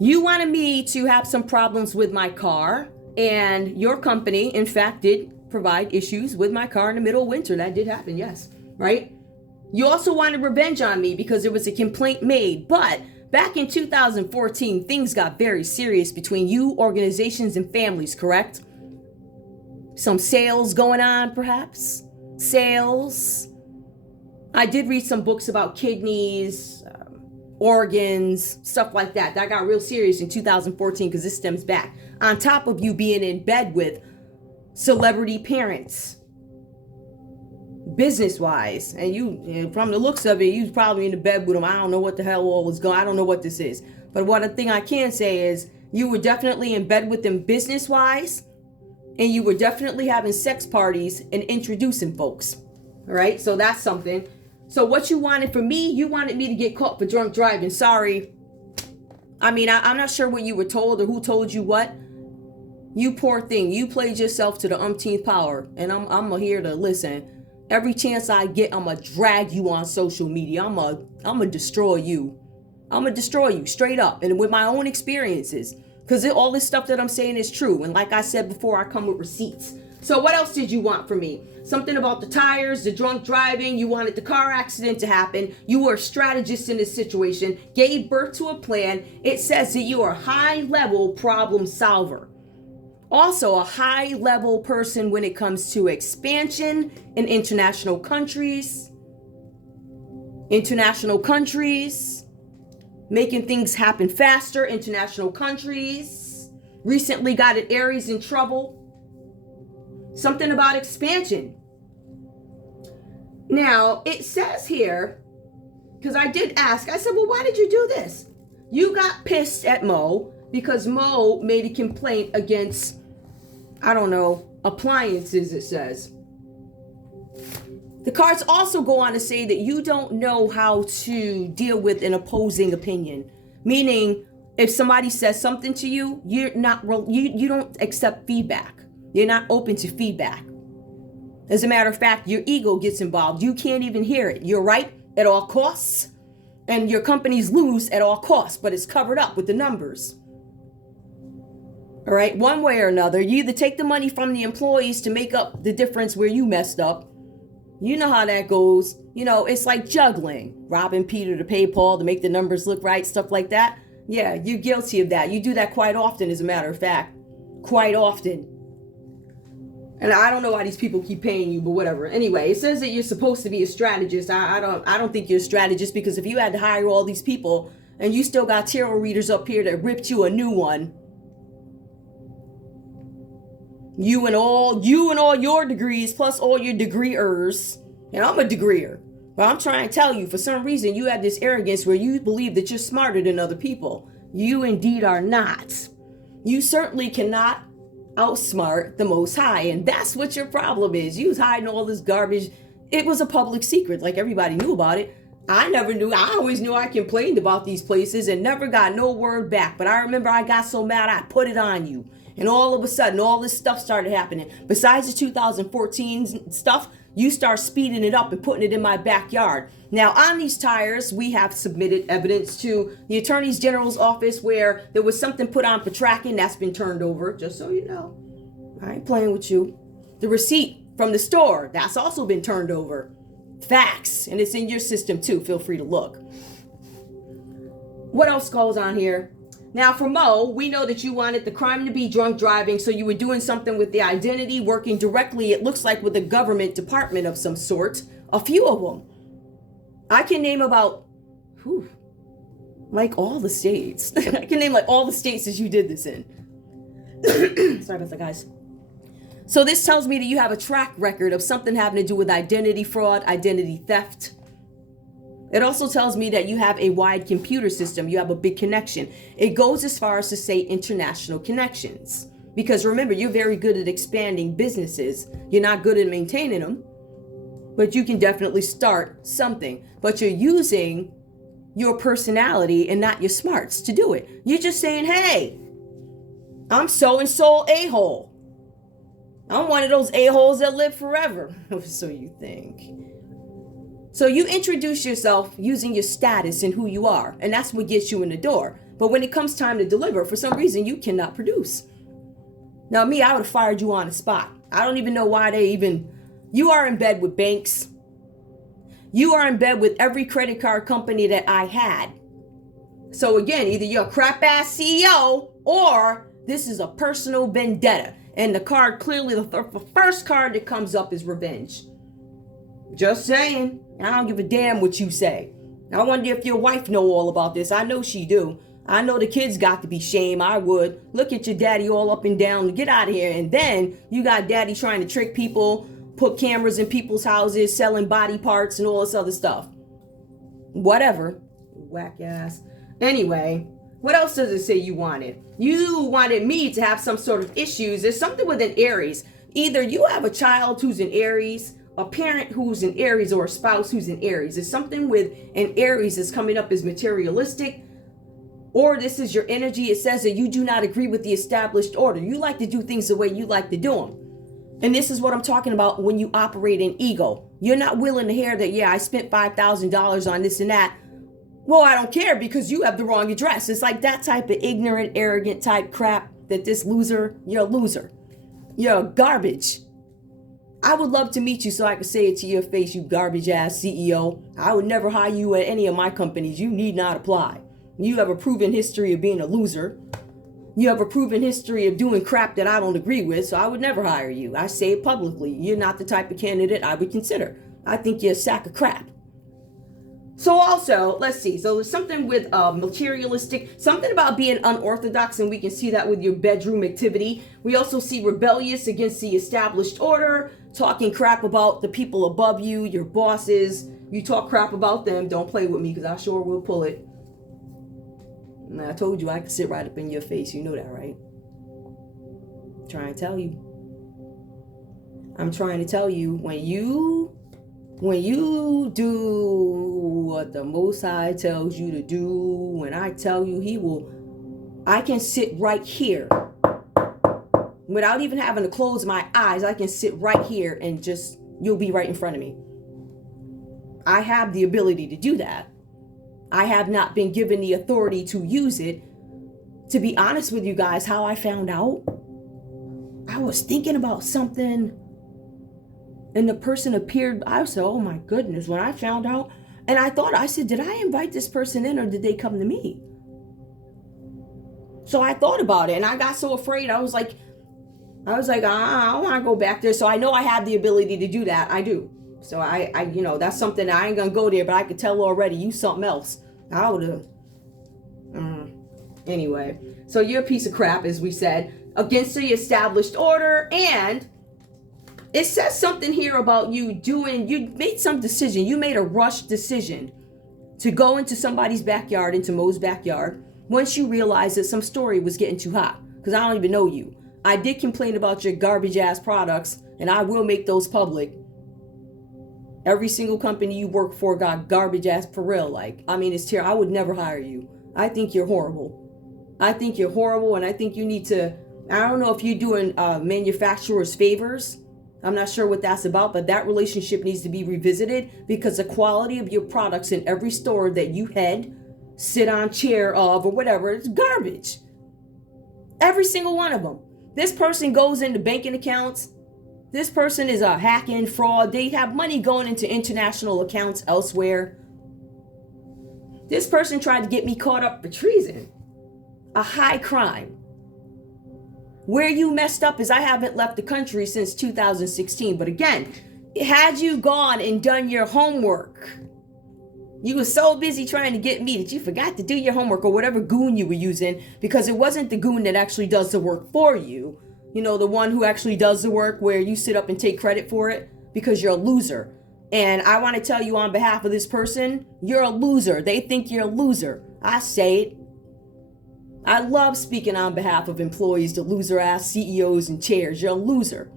You wanted me to have some problems with my car, and your company, in fact, did provide issues with my car in the middle of winter. That did happen, yes, right? You also wanted revenge on me because there was a complaint made, but Back in 2014, things got very serious between you, organizations, and families, correct? Some sales going on, perhaps? Sales. I did read some books about kidneys, organs, stuff like that. That got real serious in 2014 because this stems back. On top of you being in bed with celebrity parents, business-wise, and you from the looks of it, you was probably in the bed with them. I don't know what the hell all was going. I don't know what this is. But one thing I can say is you were definitely in bed with them business-wise, and you were definitely having sex parties and introducing folks. All right, so that's something. So what you wanted from me, you wanted me to get caught for drunk driving. Sorry. I mean, I'm not sure what you were told or who told you what. You poor thing. You played yourself to the umpteenth power, and I'm here to listen. Every chance I get, I'm going to drag you on social media. I'm going to destroy you. I'm going to destroy you straight up and with my own experiences. Because all this stuff that I'm saying is true. And like I said before, I come with receipts. So what else did you want from me? Something about the tires, the drunk driving. You wanted the car accident to happen. You were a strategist in this situation. Gave birth to a plan. It says that you are a high-level problem solver. Also a high-level person when it comes to expansion in international countries, making things happen faster, international countries. Recently got an Aries in trouble. Something about expansion. Now, it says here, because I did ask, I said, well, why did you do this? You got pissed at Mo because Mo made a complaint against, I don't know, appliances, it says. The cards also go on to say that you don't know how to deal with an opposing opinion. Meaning, if somebody says something to you, you don't accept feedback. You're not open to feedback. As a matter of fact, your ego gets involved. You can't even hear it. You're right at all costs, and your companies lose at all costs, but it's covered up with the numbers. All right, one way or another, you either take the money from the employees to make up the difference where you messed up. You know how that goes. You know, it's like juggling. Robbing Peter to pay Paul to make the numbers look right, stuff like that. Yeah, you're guilty of that. You do that quite often, as a matter of fact. Quite often. And I don't know why these people keep paying you, but whatever. Anyway, it says that you're supposed to be a strategist. I don't think you're a strategist, because if you had to hire all these people and you still got tarot readers up here that ripped you a new one, you and all your degrees plus all your degreeers, and I'm a degreer, but I'm trying to tell you, for some reason you have this arrogance where you believe that you're smarter than other people. You indeed are not. You certainly cannot outsmart the Most High, and that's what your problem is. You was hiding all this garbage. It was a public secret, like everybody knew about it. I never knew. I always knew. I complained about these places and never got no word back, but I remember I got so mad I put it on you, and all of a sudden all this stuff started happening. Besides the 2014 stuff, you start speeding it up and putting it in my backyard. Now, on these tires, we have submitted evidence to the Attorney General's office where there was something put on for tracking that's been turned over, just so you know. I ain't playing with you. The receipt from the store, that's also been turned over. Facts, and it's in your system too. Feel free to look. What else goes on here? Now, for Mo, we know that you wanted the crime to be drunk driving, so you were doing something with the identity, working directly, it looks like, with a government department of some sort. A few of them. I can name about, like all the states. I can name like all the states that you did this in. Sorry about that, guys. So this tells me that you have a track record of something having to do with identity fraud, identity theft. It also tells me that you have a wide computer system. You have a big connection. It goes as far as to say international connections. Because remember, you're very good at expanding businesses. You're not good at maintaining them. But you can definitely start something. But you're using your personality and not your smarts to do it. You're just saying, hey, I'm so-and-so a-hole. I'm one of those a-holes that live forever. So you think. So you introduce yourself using your status and who you are, and that's what gets you in the door. But when it comes time to deliver, for some reason, you cannot produce. Now, me, I would have fired you on the spot. I don't even know why you are in bed with banks. You are in bed with every credit card company that I had. So again, either you're a crap ass CEO or this is a personal vendetta. And the card, clearly the first card that comes up is revenge. Just saying. I don't give a damn what you say. I wonder if your wife know all about this. I know she do. I know the kids got to be shamed. I would. Look at your daddy all up and down. Get out of here. And then you got daddy trying to trick people, put cameras in people's houses, selling body parts and all this other stuff. Whatever. Whack ass. Anyway, what else does it say you wanted? You wanted me to have some sort of issues. There's something with an Aries. Either you have a child who's an Aries, a parent who's an Aries, or a spouse who's an Aries. There's something with an Aries that's coming up as materialistic, or this is your energy. It says that you do not agree with the established order. You like to do things the way you like to do them. And this is what I'm talking about when you operate in ego. You're not willing to hear that, yeah, I spent $5,000 on this and that. Well, I don't care because you have the wrong address. It's like that type of ignorant, arrogant type crap that this loser, you're a loser. You're garbage. I would love to meet you so I could say it to your face, you garbage ass CEO. I would never hire you at any of my companies. You need not apply. You have a proven history of being a loser. You have a proven history of doing crap that I don't agree with, so I would never hire you. I say it publicly. You're not the type of candidate I would consider. I think you're a sack of crap. So also, let's see. So there's something with materialistic, something about being unorthodox, and we can see that with your bedroom activity. We also see rebellious against the established order, talking crap about the people above you, your bosses. You talk crap about them, don't play with me because I sure will pull it. And I told you I could sit right up in your face. You know that, right? I'm trying to tell you. I'm trying to tell you, when you do what the Most High tells you to do, when I tell you I can sit right here without even having to close my eyes. I can sit right here and just, you'll be right in front of me. I have the ability to do that. I have not been given the authority to use it. To be honest with you guys, how I found out, I was thinking about something and the person appeared. I said, oh my goodness, when I found out, and I said, did I invite this person in or did they come to me? So I thought about it and I got so afraid. I was like, I don't want to go back there. So I know I have the ability to do that. I do. So I that's something I ain't gonna go there, but I could tell already you something else. I would have. Anyway, so you're a piece of crap, as we said, against the established order, and it says something here about you made some decision. You made a rushed decision to go into somebody's backyard, into Mo's backyard, once you realized that some story was getting too hot. Because I don't even know you. I did complain about your garbage ass products, and I will make those public. Every single company you work for got garbage ass for real. It's terrible. I would never hire you. I think you're horrible. I think you're horrible, and I think you need to, I don't know if you're doing manufacturers favors. I'm not sure what that's about, but that relationship needs to be revisited because the quality of your products in every store that you sit on chair of or whatever, it's garbage. Every single one of them. This person goes into banking accounts. This person is a hacking fraud. They have money going into international accounts elsewhere. This person tried to get me caught up for treason, a high crime. Where you messed up is I haven't left the country since 2016. But again, had you gone and done your homework, you were so busy trying to get me that you forgot to do your homework or whatever goon you were using, because it wasn't the goon that actually does the work for you. You know, the one who actually does the work where you sit up and take credit for it because you're a loser. And I want to tell you on behalf of this person, you're a loser. They think you're a loser. I say it. I love speaking on behalf of employees, the loser ass CEOs and chairs. You're a loser.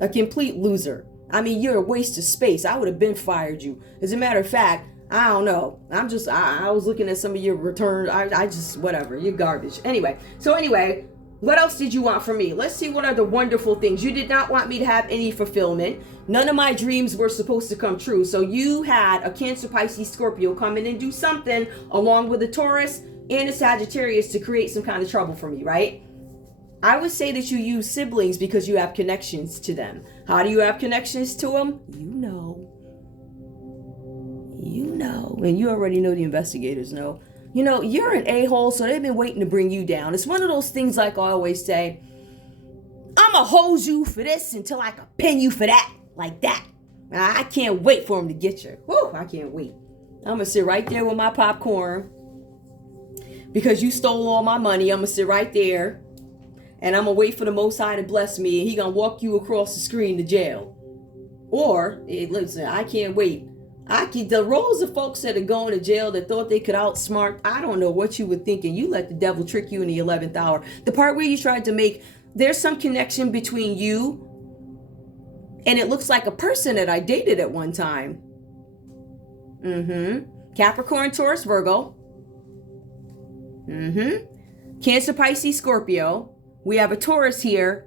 A complete loser. You're a waste of space. I would have been fired you. As a matter of fact, I don't know. I was looking at some of your returns. I just, whatever. You're garbage. Anyway, what else did you want from me? Let's see what are the wonderful things. You did not want me to have any fulfillment. None of my dreams were supposed to come true. So you had a Cancer, Pisces, Scorpio come in and do something along with a Taurus and a Sagittarius to create some kind of trouble for me, right? I would say that you use siblings because you have connections to them. How do you have connections to them? You know. And you already know, the investigators know. you're an a-hole, so they've been waiting to bring you down. It's one of those things, like I always say, I'ma hose you for this until I can pin you for that, like that. I can't wait for them to get you. Whew, I can't wait. I'm gonna sit right there with my popcorn because you stole all my money. I'm gonna sit right there and I'm gonna wait for the Most High to bless me, and he gonna walk you across the screen to jail. Or, listen, I can't wait. The rows of folks that are going to jail that thought they could outsmart, I don't know what you were thinking. You let the devil trick you in the 11th hour. The part where you tried to make, there's some connection between you and it looks like a person that I dated at one time. Capricorn, Taurus, Virgo. Cancer, Pisces, Scorpio. We have a Taurus here.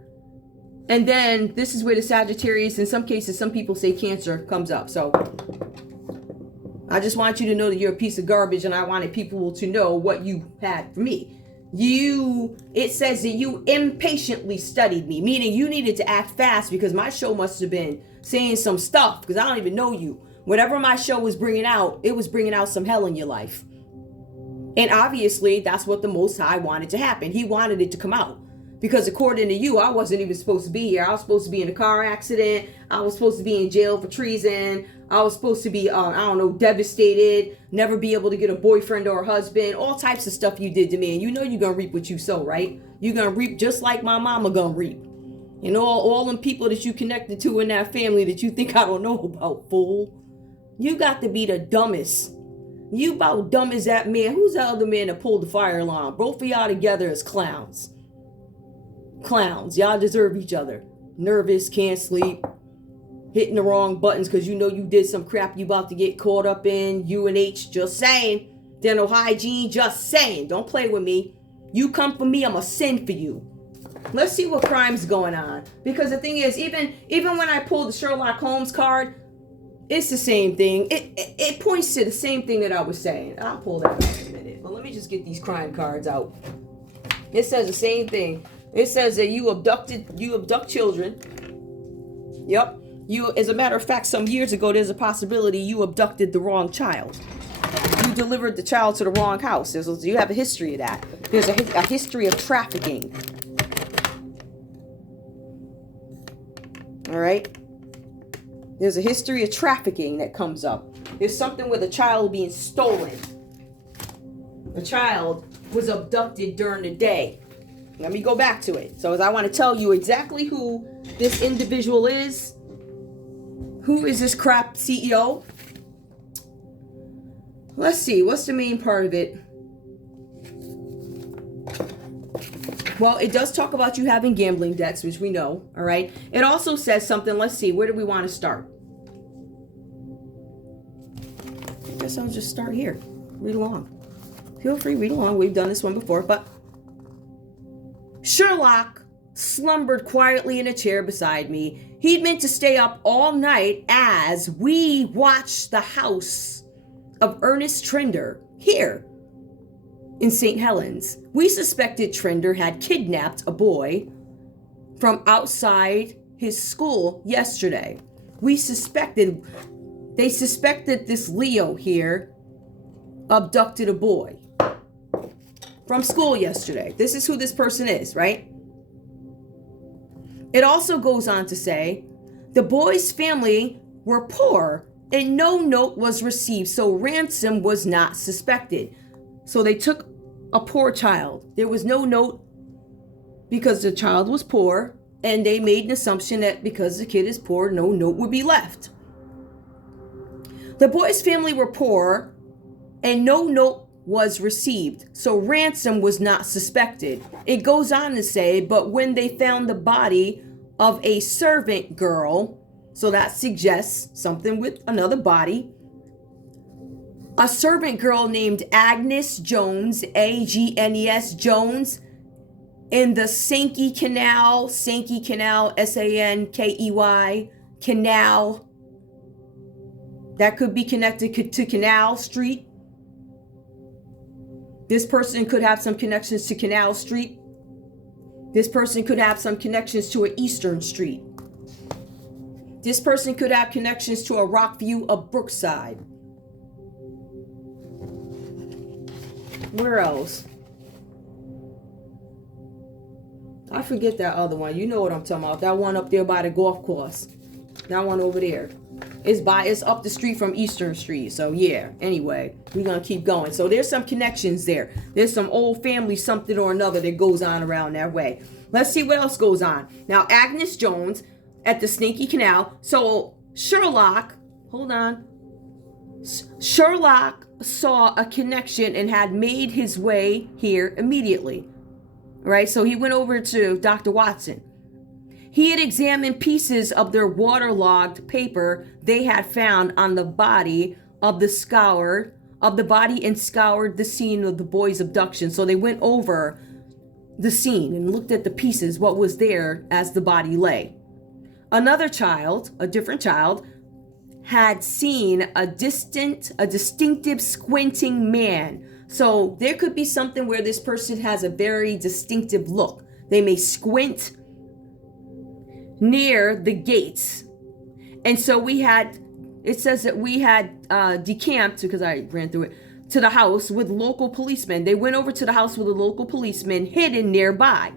And then this is where the Sagittarius, in some cases, some people say Cancer comes up. So I just want you to know that you're a piece of garbage, and I wanted people to know what you had for me. It says that you impatiently studied me, meaning you needed to act fast because my show must have been saying some stuff because I don't even know you. Whatever my show was bringing out, it was bringing out some hell in your life. And obviously, that's what the Most High wanted to happen. He wanted it to come out. Because according to you, I wasn't even supposed to be here. I was supposed to be in a car accident. I was supposed to be in jail for treason. I was supposed to be, devastated, never be able to get a boyfriend or a husband, all types of stuff you did to me. And you know you're going to reap what you sow, right? You're going to reap just like my mama going to reap. And all them people that you connected to in that family that you think I don't know about, fool. You got to be the dumbest. You about dumb as that man. Who's the other man that pulled the fire alarm? Both of y'all together as clowns. Clowns. Y'all deserve each other. Nervous, can't sleep, hitting the wrong buttons because you know you did some crap you about to get caught up in. UNH, just saying. Dental hygiene, just saying. Don't play with me. You come for me, I'm going to send for you. Let's see what crime's going on. Because the thing is, even when I pulled the Sherlock Holmes card, it's the same thing. It points to the same thing that I was saying. I'll pull that out in a minute. But let me just get these crime cards out. It says the same thing. It says that you abduct children. Yep. As a matter of fact, some years ago, there's a possibility you abducted the wrong child. You delivered the child to the wrong house. You have a history of that. There's a history of trafficking. All right. There's a history of trafficking that comes up. There's something with a child being stolen. A child was abducted during the day. Let me go back to it. So as I want to tell you exactly who this individual is. Who is this crap CEO? Let's see. What's the main part of it? Well, it does talk about you having gambling debts, which we know. All right. It also says something. Let's see. Where do we want to start? I guess I'll just start here. Read along. Feel free, read along. We've done this one before, but Sherlock slumbered quietly in a chair beside me. He'd meant to stay up all night as we watched the house of Ernest Trinder here in St. Helens. We suspected Trinder had kidnapped a boy from outside his school yesterday. They suspected this Leo here abducted a boy from school yesterday. This is who this person is, right? It also goes on to say the boy's family were poor and no note was received, so ransom was not suspected. So they took a poor child. There was no note because the child was poor, and they made an assumption that because the kid is poor, no note would be left. The boy's family were poor and no note was received, so ransom was not suspected. It goes on to say, but when they found the body of a servant girl, so that suggests something with another body, a servant girl named Agnes Jones, Agnes Jones, in the Sankey Canal, Sankey, Canal, that could be connected to Canal Street. This person could have some connections to Canal Street. This person could have some connections to an Eastern Street. This person could have connections to a Rock View of Brookside. Where else? I forget that other one. You know what I'm talking about. That one up there by the golf course. That one over there. It's up the street from Eastern Street. So yeah, anyway, we're gonna keep going. So there's some connections there. There's some old family something or another that goes on around that way. Let's see what else goes on. Now, Agnes Jones at the Stinky Canal. So Sherlock, hold on. Sherlock saw a connection and had made his way here immediately. Right? So he went over to Dr. Watson. He had examined pieces of their waterlogged paper they had found on the body and scoured the scene of the boy's abduction. So they went over the scene and looked at the pieces, what was there as the body lay. Another child, a different child, had seen a distinctive squinting man. So there could be something where this person has a very distinctive look. They may squint near the gates. And so it says that we had decamped, because I ran through it, to the house with local policemen. They went over to the house with a local policeman hidden nearby.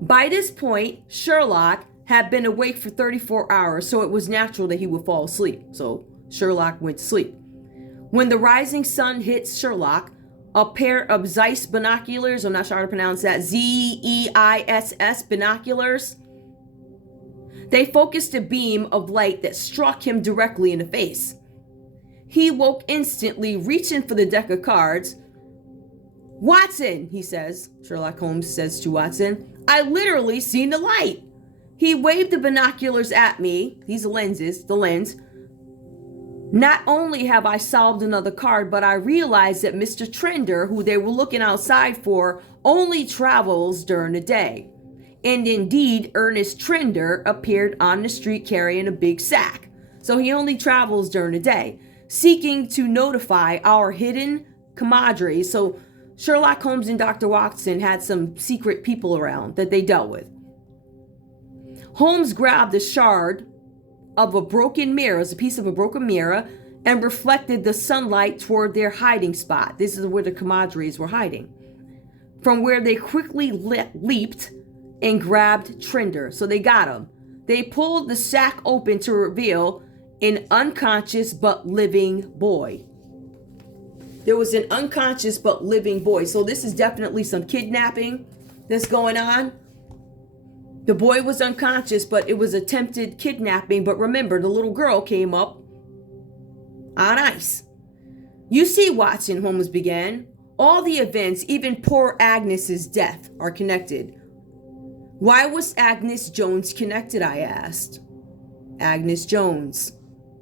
By this point, Sherlock had been awake for 34 hours, so it was natural that he would fall asleep. So Sherlock went to sleep. When the rising sun hit Sherlock, a pair of Zeiss binoculars, I'm not sure how to pronounce that, Z-E-I-S-S binoculars, they focused a beam of light that struck him directly in the face. He woke instantly, reaching for the deck of cards. "Watson," he says, Sherlock Holmes says to Watson, "I literally seen the light." He waved the binoculars at me, these lenses, the lens. "Not only have I solved another card, but I realized that Mr. Trinder, who they were looking outside for, only travels during the day." And indeed, Ernest Trinder appeared on the street carrying a big sack. So he only travels during the day, seeking to notify our hidden compadres. So Sherlock Holmes and Dr. Watson had some secret people around that they dealt with. Holmes grabbed a shard of a broken mirror, a piece of a broken mirror, and reflected the sunlight toward their hiding spot. This is where the compadres were hiding, from where they quickly leaped and grabbed Trinder. So they got him. They pulled the sack open to reveal an unconscious but living boy. There was an unconscious but living boy. So this is definitely some kidnapping that's going on. The boy was unconscious, but it was attempted kidnapping. But remember, the little girl came up on ice. "You see, Watson," Holmes began, "all the events, even poor Agnes's death, are connected." "Why was Agnes Jones connected?" I asked. Agnes Jones.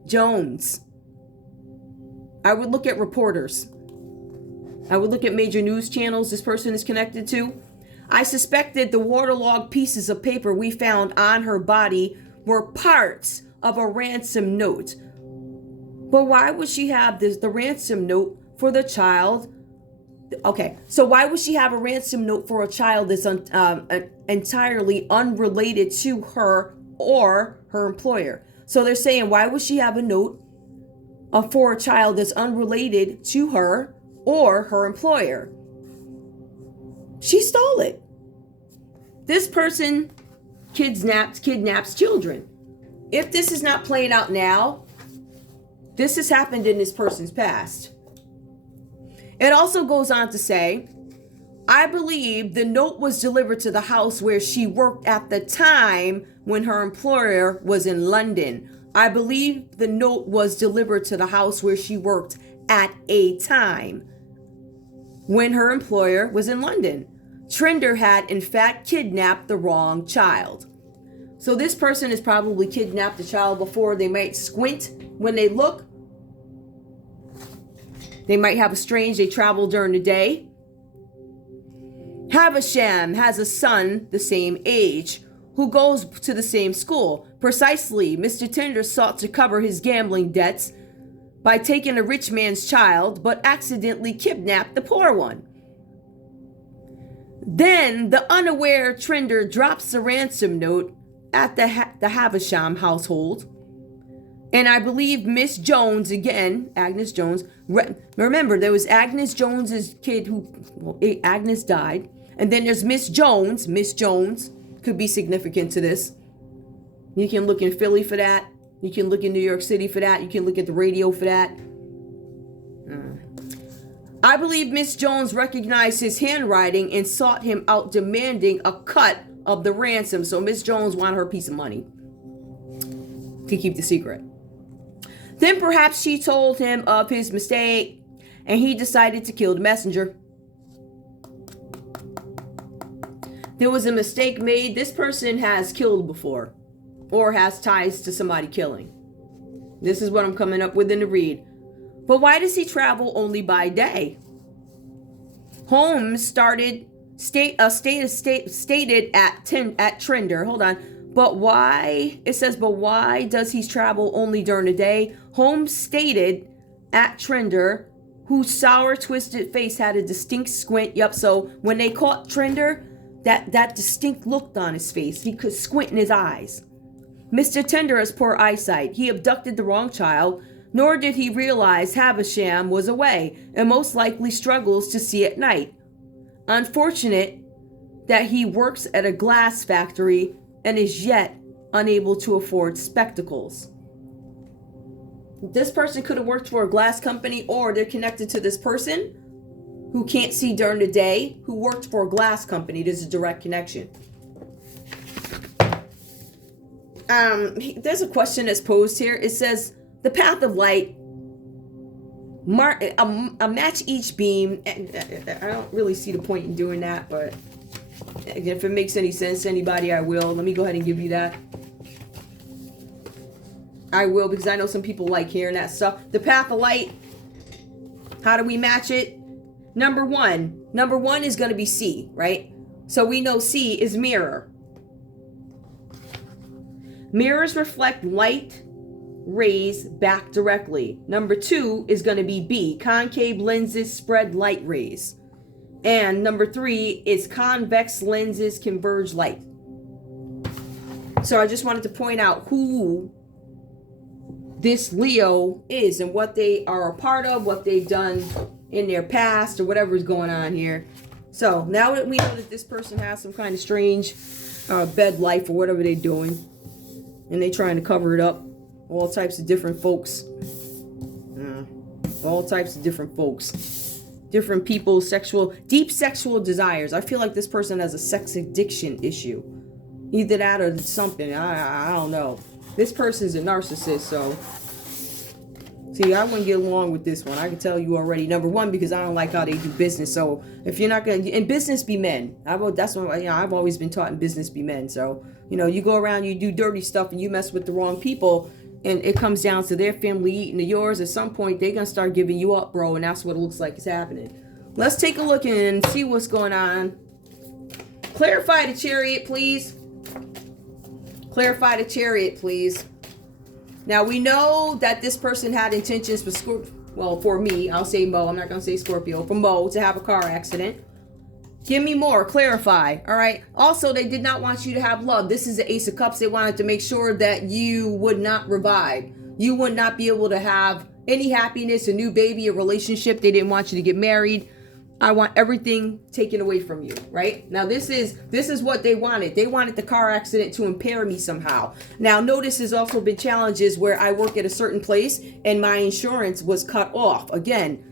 Jones. I would look at reporters. I would look at major news channels this person is connected to. I suspected the waterlogged pieces of paper we found on her body were parts of a ransom note. But why would she have the ransom note for the child? Okay, so why would she have a ransom note for a child that's entirely unrelated to her or her employer? So they're saying, why would she have a note for a child that's unrelated to her or her employer? She stole it. This person kidnaps children. If this is not playing out now, this has happened in this person's past. It also goes on to say, I believe the note was delivered to the house where she worked at the time when her employer was in London. I believe the note was delivered to the house where she worked at a time when her employer was in London. Trinder had, in fact, kidnapped the wrong child. So this person has probably kidnapped the child before. They might squint when they look. They might have they travel during the day. Havisham has a son the same age who goes to the same school. Precisely, Mr. Trinder sought to cover his gambling debts by taking a rich man's child, but accidentally kidnapped the poor one. Then the unaware Trinder drops a ransom note at the Havisham household. And I believe Miss Jones, again, Agnes Jones. Remember, there was Agnes Jones's kid Agnes died. And then there's Miss Jones. Miss Jones could be significant to this. You can look in Philly for that. You can look in New York City for that. You can look at the radio for that. I believe Miss Jones recognized his handwriting and sought him out, demanding a cut of the ransom. So Miss Jones wanted her piece of money to keep the secret. Then perhaps she told him of his mistake and he decided to kill the messenger. There was a mistake made. This person has killed before or has ties to somebody killing. This is what I'm coming up with in the read. But why does he travel only by day? Holmes stated at Trinder. Hold on. But why? It says, but why does he travel only during the day? Holmes stated at Trinder, whose sour, twisted face had a distinct squint. Yep. So when they caught Trinder, that distinct look on his face. He could squint in his eyes. Mr. Tender has poor eyesight. He abducted the wrong child. Nor did he realize Havisham was away, and most likely struggles to see at night. Unfortunate that he works at a glass factory and is yet unable to afford spectacles. This person could have worked for a glass company, or they're connected to this person who can't see during the day, who worked for a glass company. There's a direct connection. There's a question that's posed here. It says, the path of light, match each beam. I don't really see the point in doing that, but if it makes any sense to anybody, I will. Let me go ahead and give you that. I will, because I know some people like hearing that stuff. The path of light, how do we match it? Number one is going to be C, right? So we know C is mirror. Mirrors reflect light rays back directly. Number 2 is going to be B. Concave lenses spread light rays. And number 3 is convex lenses converge light. So I just wanted to point out who this Leo is and what they are a part of, what they've done in their past, or whatever is going on here. So now that we know that this person has some kind of strange bed life or whatever they're doing, and they're trying to cover it up. All types of different folks. All types of different folks. Different people's deep sexual desires. I feel like this person has a sex addiction issue. Either that or something. I don't know. This person's a narcissist, so. See, I wouldn't get along with this one. I can tell you already. Number 1, because I don't like how they do business. So if you're not going to, in business be men. That's what I've always been taught in business be men. So, you go around, you do dirty stuff and you mess with the wrong people. And it comes down to their family eating to yours. At some point, they're going to start giving you up, bro. And that's what it looks like is happening. Let's take a look and see what's going on. Clarify the Chariot, please. Clarify the Chariot, please. Now, we know that this person had intentions for Scorpio. Well, for me, I'll say Mo. I'm not going to say Scorpio. For Mo to have a car accident. Give me more. Clarify. All right. Also, they did not want you to have love. This is the Ace of Cups. They wanted to make sure that you would not revive. You would not be able to have any happiness, a new baby, a relationship. They didn't want you to get married. I want everything taken away from you, right? Now, this is what they wanted. They wanted the car accident to impair me somehow. Now, notice there's also been challenges where I work at a certain place and my insurance was cut off. Again,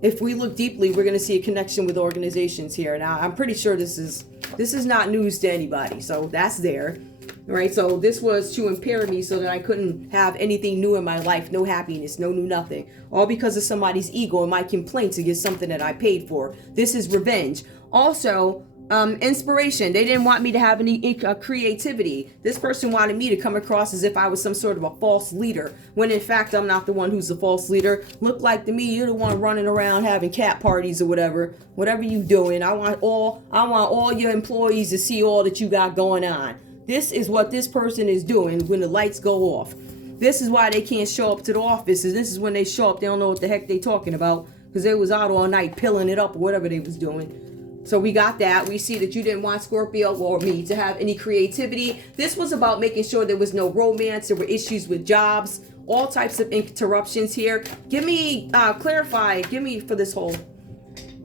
if we look deeply, we're going to see a connection with organizations here. Now, I'm pretty sure this is not news to anybody. So that's there, right? So this was to impair me so that I couldn't have anything new in my life, no happiness, no new nothing. All because of somebody's ego and my complaints against something that I paid for. This is revenge. Also, inspiration. They didn't want me to have any creativity. This person wanted me to come across as if I was some sort of a false leader, when in fact I'm not the one who's the false leader. Look like to me you're the one running around having cat parties or whatever you doing. I want all your employees to see all that you got going on. This is what this person is doing when the lights go off. This is why they can't show up to the office. And this is when they show up, they don't know what the heck they talking about, because they was out all night pilling it up or whatever they was doing. So we got that. We see that you didn't want Scorpio or me to have any creativity. This was about making sure there was no romance. There were issues with jobs all types of interruptions here. Give me, clarify, give me for this whole,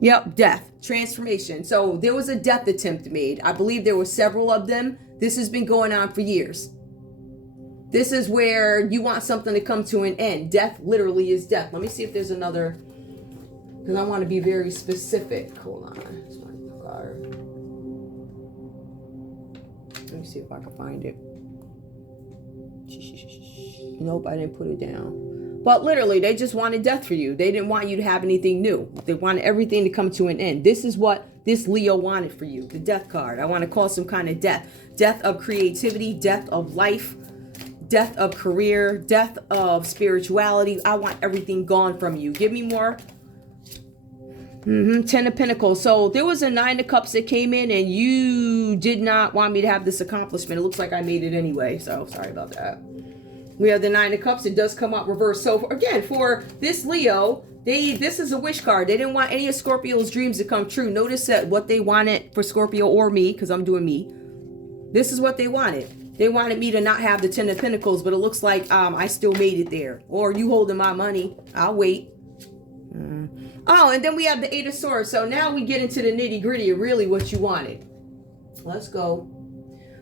yep, death, transformation. So there was a death attempt made. I believe there were several of them. This has been going on for years. This is where you want something to come to an end. Death literally is death. Let me see if there's another, because I want to be very specific. Hold on. Let me see if I can find it. Nope, I didn't put it down. But literally, they just wanted death for you. They didn't want you to have anything new. They wanted everything to come to an end. This is what this Leo wanted for you. The death card. I want to call some kind of death. Death of creativity, death of life, death of career, death of spirituality. I want everything gone from you. Give me more. Ten of Pentacles. So there was a Nine of Cups that came in and you did not want me to have this accomplishment. It looks like I made it anyway. So sorry about that. We have the Nine of Cups. It does come out reversed. So again, for this Leo, this is a wish card. They didn't want any of Scorpio's dreams to come true. Notice that what they wanted for Scorpio or me, because I'm doing me. This is what they wanted. They wanted me to not have the Ten of Pentacles, but it looks like I still made it there. Or you holding my money. I'll wait. Oh, and then we have the Eight of Swords. So now we get into the nitty gritty of really what you wanted. Let's go.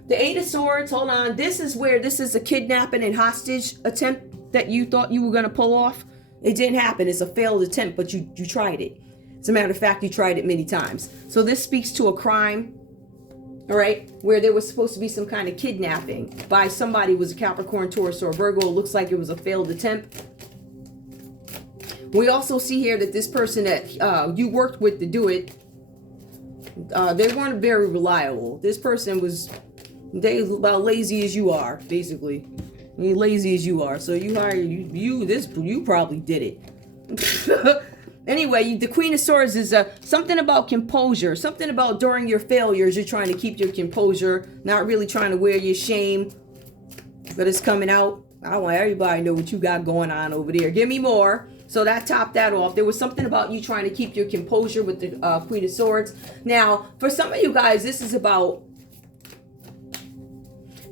The Eight of Swords, hold on. This is where this is a kidnapping and hostage attempt that you thought you were going to pull off. It didn't happen. It's a failed attempt, but you tried it. As a matter of fact, you tried it many times. So this speaks to a crime. All right, where there was supposed to be some kind of kidnapping by somebody who was a Capricorn, Taurus, or Virgo. It looks like it was a failed attempt. We also see here that this person that you worked with to do it, they weren't very reliable. This person was, they about lazy as you are, basically. I mean, lazy as you are. So you hired, you probably did it. Anyway, the Queen of Swords is something about composure. Something about during your failures, you're trying to keep your composure. Not really trying to wear your shame. But it's coming out. I want everybody to know what you got going on over there. Give me more. So that topped that off. There was something about you trying to keep your composure with the Queen of Swords. Now, for some of you guys, this is about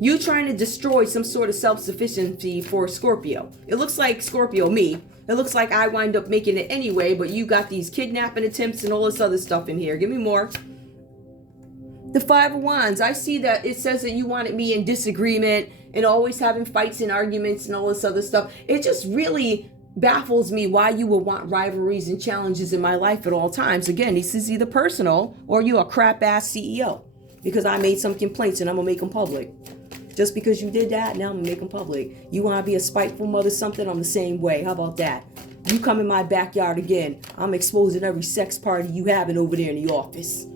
you trying to destroy some sort of self-sufficiency for Scorpio. It looks like Scorpio, me. It looks like I wind up making it anyway, but you got these kidnapping attempts and all this other stuff in here. Give me more. The Five of Wands. I see that it says that you wanted me in disagreement and always having fights and arguments and all this other stuff. It just really baffles me why you would want rivalries and challenges in my life at all times. Again, this is either personal or you a crap ass CEO because I made some complaints and I'm gonna make them public. Just because you did that, now I'm gonna make them public. You wanna be a spiteful mother something, I'm the same way. How about that? You come in my backyard again, I'm exposing every sex party you having over there in the office.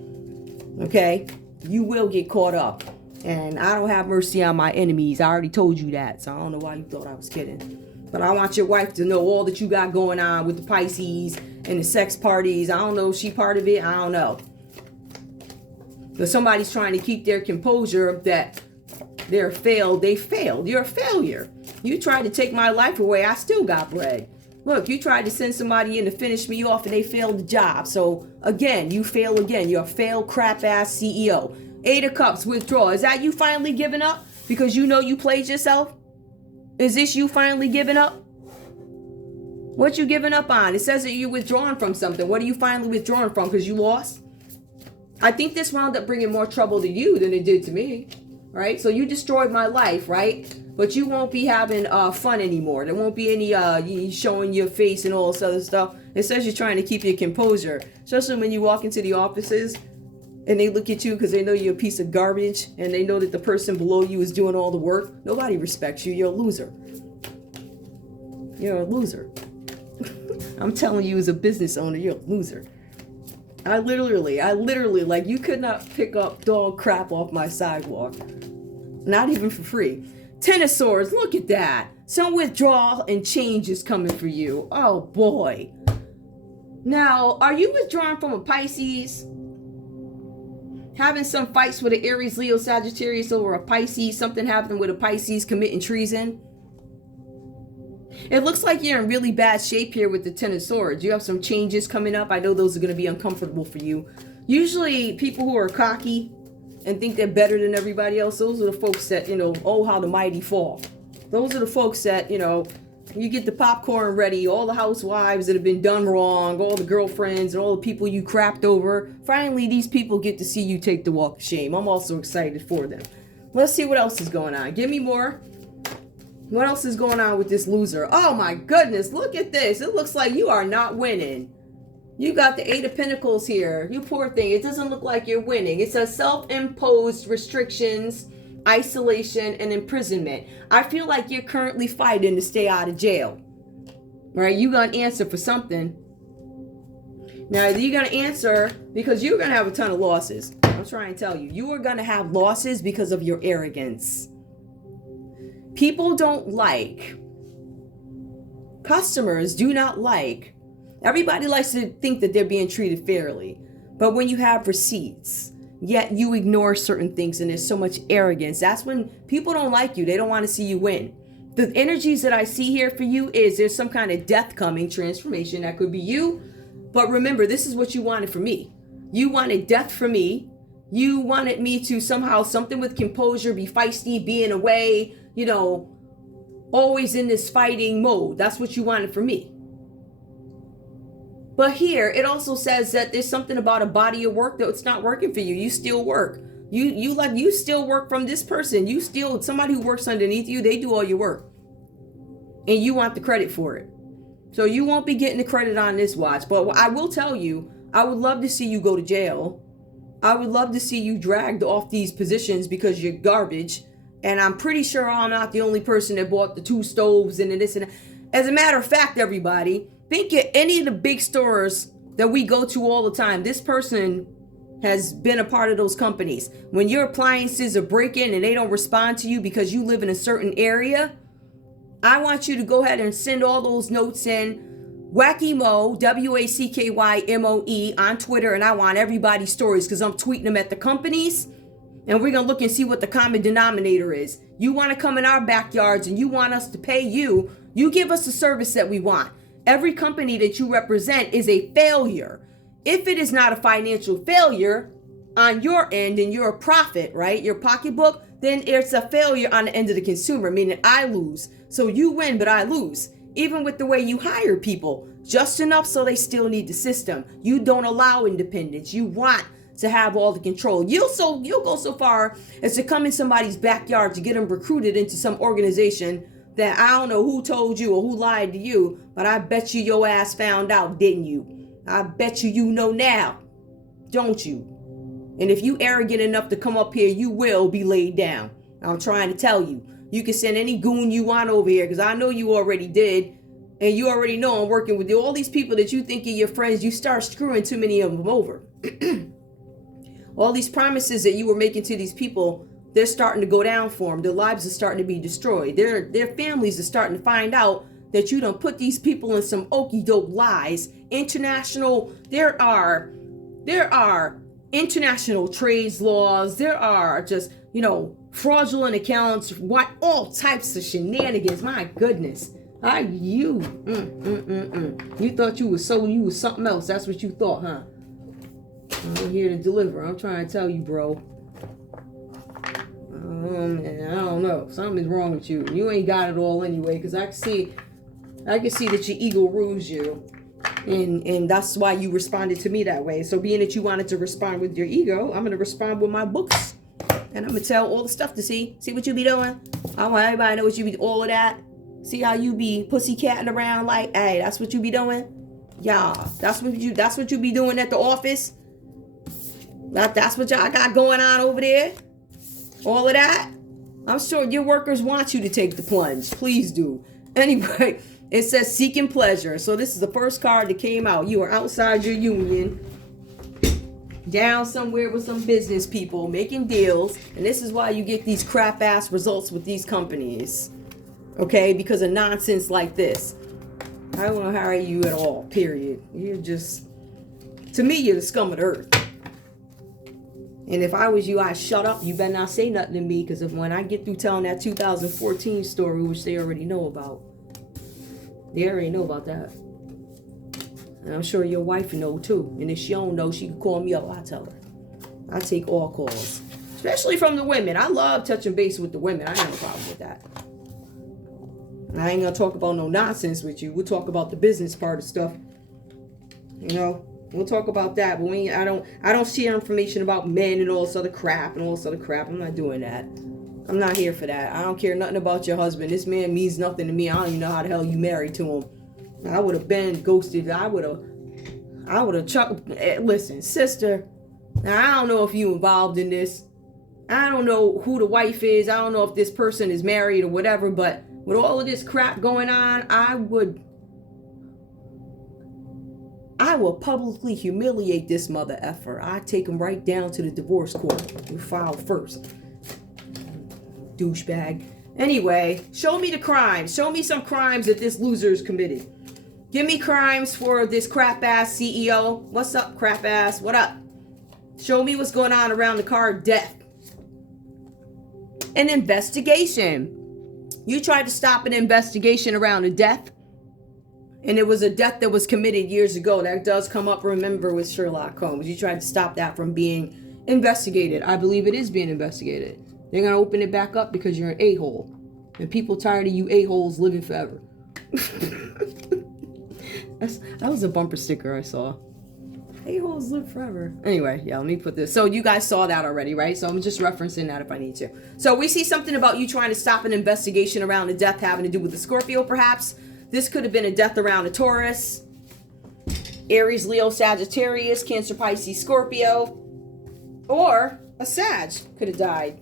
Okay? You will get caught up. And I don't have mercy on my enemies. I already told you that, so I don't know why you thought I was kidding. But I want your wife to know all that you got going on with the Pisces and the sex parties. I don't know if she part of it. I don't know. But somebody's trying to keep their composure that they're failed. They failed. You're a failure. You tried to take my life away. I still got bread. Look, you tried to send somebody in to finish me off and they failed the job. So again, you fail again. You're a failed crap ass CEO. Eight of Cups, withdraw. Is that you finally giving up because you know you played yourself? Is this you finally giving up? What you giving up on? It says that you're withdrawing from something. What are you finally withdrawing from? Because you lost? I think this wound up bringing more trouble to you than it did to me. Right? So you destroyed my life, right? But you won't be having fun anymore. There won't be any showing your face and all this other stuff. It says you're trying to keep your composure. Especially when you walk into the offices and they look at you because they know you're a piece of garbage and they know that the person below you is doing all the work. Nobody respects you. You're a loser. You're a loser. I'm telling you as a business owner, you're a loser. I literally, like you could not pick up dog crap off my sidewalk. Not even for free. Ten of Swords, look at that. Some withdrawal and change is coming for you. Oh boy. Now, are you withdrawing from a Pisces? Having some fights with an Aries, Leo, Sagittarius over a Pisces. Something happened with a Pisces committing treason. It looks like you're in really bad shape here with the Ten of Swords. You have some changes coming up. I know those are going to be uncomfortable for you. Usually people who are cocky and think they're better than everybody else, those are the folks that, oh, how the mighty fall. Those are the folks that, You get the popcorn ready, all the housewives that have been done wrong, all the girlfriends and all the people you crapped over. Finally, these people get to see you take the walk of shame. I'm also excited for them. Let's see what else is going on. Give me more. What else is going on with this loser? Oh my goodness, look at this. It looks like you are not winning. You got the Eight of Pentacles here. You poor thing. It doesn't look like you're winning. It says self-imposed restrictions, isolation, and imprisonment. I feel like you're currently fighting to stay out of jail. Right? You're going to answer for something. Now, you're going to answer because you're going to have a ton of losses. I'm trying to tell you. You are going to have losses because of your arrogance. People don't like, customers do not like, everybody likes to think that they're being treated fairly. But when you have receipts, yet you ignore certain things and there's so much arrogance, that's when people don't like you. They don't want to see you win. The energies that I see here for you is there's some kind of death coming, transformation. That could be you. But remember, this is what you wanted for me. You wanted death for me. You wanted me to somehow, something with composure, be feisty, be in a way, you know, always in this fighting mode. That's what you wanted for me. But here, it also says that there's something about a body of work that's not working for you. You still work. You still work from this person. You still, somebody who works underneath you, they do all your work. And you want the credit for it. So you won't be getting the credit on this watch. But I will tell you, I would love to see you go to jail. I would love to see you dragged off these positions because you're garbage. And I'm pretty sure I'm not the only person that bought the 2 stoves and this and that. As a matter of fact, everybody, think of any of the big stores that we go to all the time. This person has been a part of those companies. When your appliances are breaking and they don't respond to you because you live in a certain area, I want you to go ahead and send all those notes in. WackyMo, WACKYMOE on Twitter, and I want everybody's stories because I'm tweeting them at the companies. And we're going to look and see what the common denominator is. You want to come in our backyards and you want us to pay you. You give us the service that we want. Every company that you represent is a failure. If it is not a financial failure on your end and you're a profit, right, your pocketbook, then it's a failure on the end of the consumer, meaning I lose. So you win, but I lose. Even with the way you hire people, just enough so they still need the system. You don't allow independence. You want to have all the control. You'll go so far as to come in somebody's backyard to get them recruited into some organization that I don't know who told you or who lied to you, but I bet you your ass found out, didn't you? I bet you know now, don't you? And if you arrogant enough to come up here, you will be laid down. I'm trying to tell you. You can send any goon you want over here because I know you already did. And you already know I'm working with you. All these people that you think are your friends, you start screwing too many of them over. All these promises that you were making to these people, they're starting to go down for them. Their lives are starting to be destroyed. Their families are starting to find out that you don't put these people in some okey doke lies. There are international trades laws. There are just, fraudulent accounts, all types of shenanigans. My goodness. You thought you was something else. That's what you thought, huh? I'm here to deliver. I'm trying to tell you, bro. Man, I don't know. Something's wrong with you. You ain't got it all anyway, because I can see that your ego rules you. And that's why you responded to me that way. So being that you wanted to respond with your ego, I'm going to respond with my books. And I'm going to tell all the stuff to see what you be doing. I want everybody to know what you be, all of that. See how you be pussycatting around like, hey, that's what you be doing? Yeah, that's what you be doing at the office. That's what y'all got going on over there. All of that. I'm sure your workers want you to take the plunge. Please do. Anyway, it says seeking pleasure. So this is the first card that came out. You are outside your union. Down somewhere with some business people making deals. And this is why you get these crap ass results with these companies. Okay? Because of nonsense like this. I won't hire you at all. Period. You're just, to me, you're the scum of the earth. And if I was you, I'd shut up. You better not say nothing to me. Because when I get through telling that 2014 story, which they already know about. They already know about that. And I'm sure your wife know too. And if she don't know, she can call me up. I'll tell her. I take all calls. Especially from the women. I love touching base with the women. I have no problem with that. I ain't gonna talk about no nonsense with you. We'll talk about the business part of stuff. You know, we'll talk about that. But I don't share information about men and all this other crap and all this other crap. I'm not doing that. I'm not here for that. I don't care nothing about your husband. This man means nothing to me. I don't even know how the hell you married to him. I would have been ghosted. I would have chucked. Listen, sister. Now, I don't know if you involved in this. I don't know who the wife is. I don't know if this person is married or whatever. But with all of this crap going on, I will publicly humiliate this mother effer. I take him right down to the divorce court. You file first. Douchebag. Anyway, show me the crimes. Show me some crimes that this loser's committed. Give me crimes for this crap ass CEO. What's up, crap ass? What up? Show me what's going on around the card death. An investigation. You tried to stop an investigation around a death. And it was a death that was committed years ago. That does come up, remember, with Sherlock Holmes. You tried to stop that from being investigated. I believe it is being investigated. They're going to open it back up because you're an a-hole. And people tired of you a-holes living forever. That was a bumper sticker I saw. A-holes live forever. Anyway, yeah, let me put this. So you guys saw that already, right? So I'm just referencing that if I need to. So we see something about you trying to stop an investigation around a death having to do with the Scorpio, perhaps. This could have been a death around a Taurus, Aries, Leo, Sagittarius, Cancer, Pisces, Scorpio, or a Sag could have died.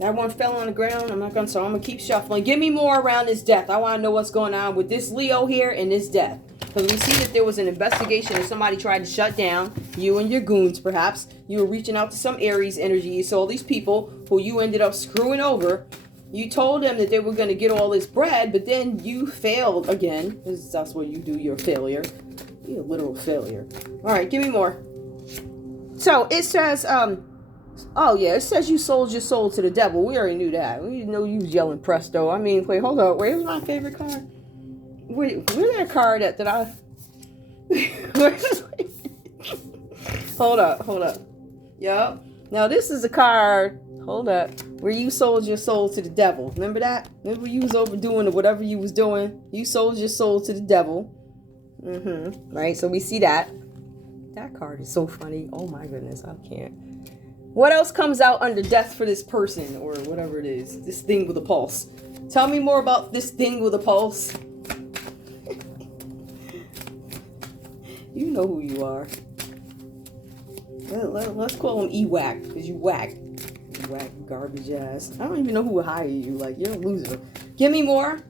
That one fell on the ground. I'm gonna keep shuffling. Give me more around this death. I want to know what's going on with this Leo here and this death. Because we see that there was an investigation and somebody tried to shut down you and your goons, perhaps. You were reaching out to some Aries energy. So all these people who you ended up screwing over, you told them that they were going to get all this bread, but then you failed again. That's what you do. You're a failure. You're a literal failure. All right, give me more. So it says, oh yeah, it says you sold your soul to the devil. We already knew that. We didn't know you was yelling presto. I mean, wait, hold up. Where's my favorite card? Wait, where's that card at that I... Hold up. Yup. Now this is a card, hold up, where you sold your soul to the devil. Remember that? Remember you was overdoing whatever you was doing? You sold your soul to the devil. Right, so we see that. That card is so funny. Oh my goodness, I can't. What else comes out under death for this person, or whatever it is? This thing with a pulse. Tell me more about this thing with a pulse. You know who you are. Let's call him E-Whack, because you whack. You whack garbage ass. I don't even know who would hire you. Like, you're a loser. Give me more.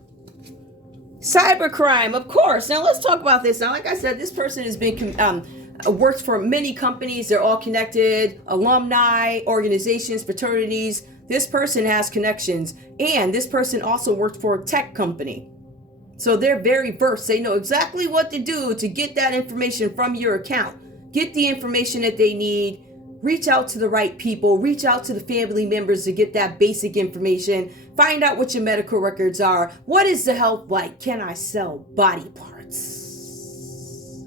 Cybercrime, of course. Now, let's talk about this. Now, like I said, this person has been worked for many companies. They're all connected. Alumni, organizations, fraternities. This person has connections. And this person also worked for a tech company. So they're very versed. They know exactly what to do to get that information from your account. Get the information that they need. Reach out to the right people. Reach out to the family members to get that basic information. Find out what your medical records are. What is the health like? Can I sell body parts?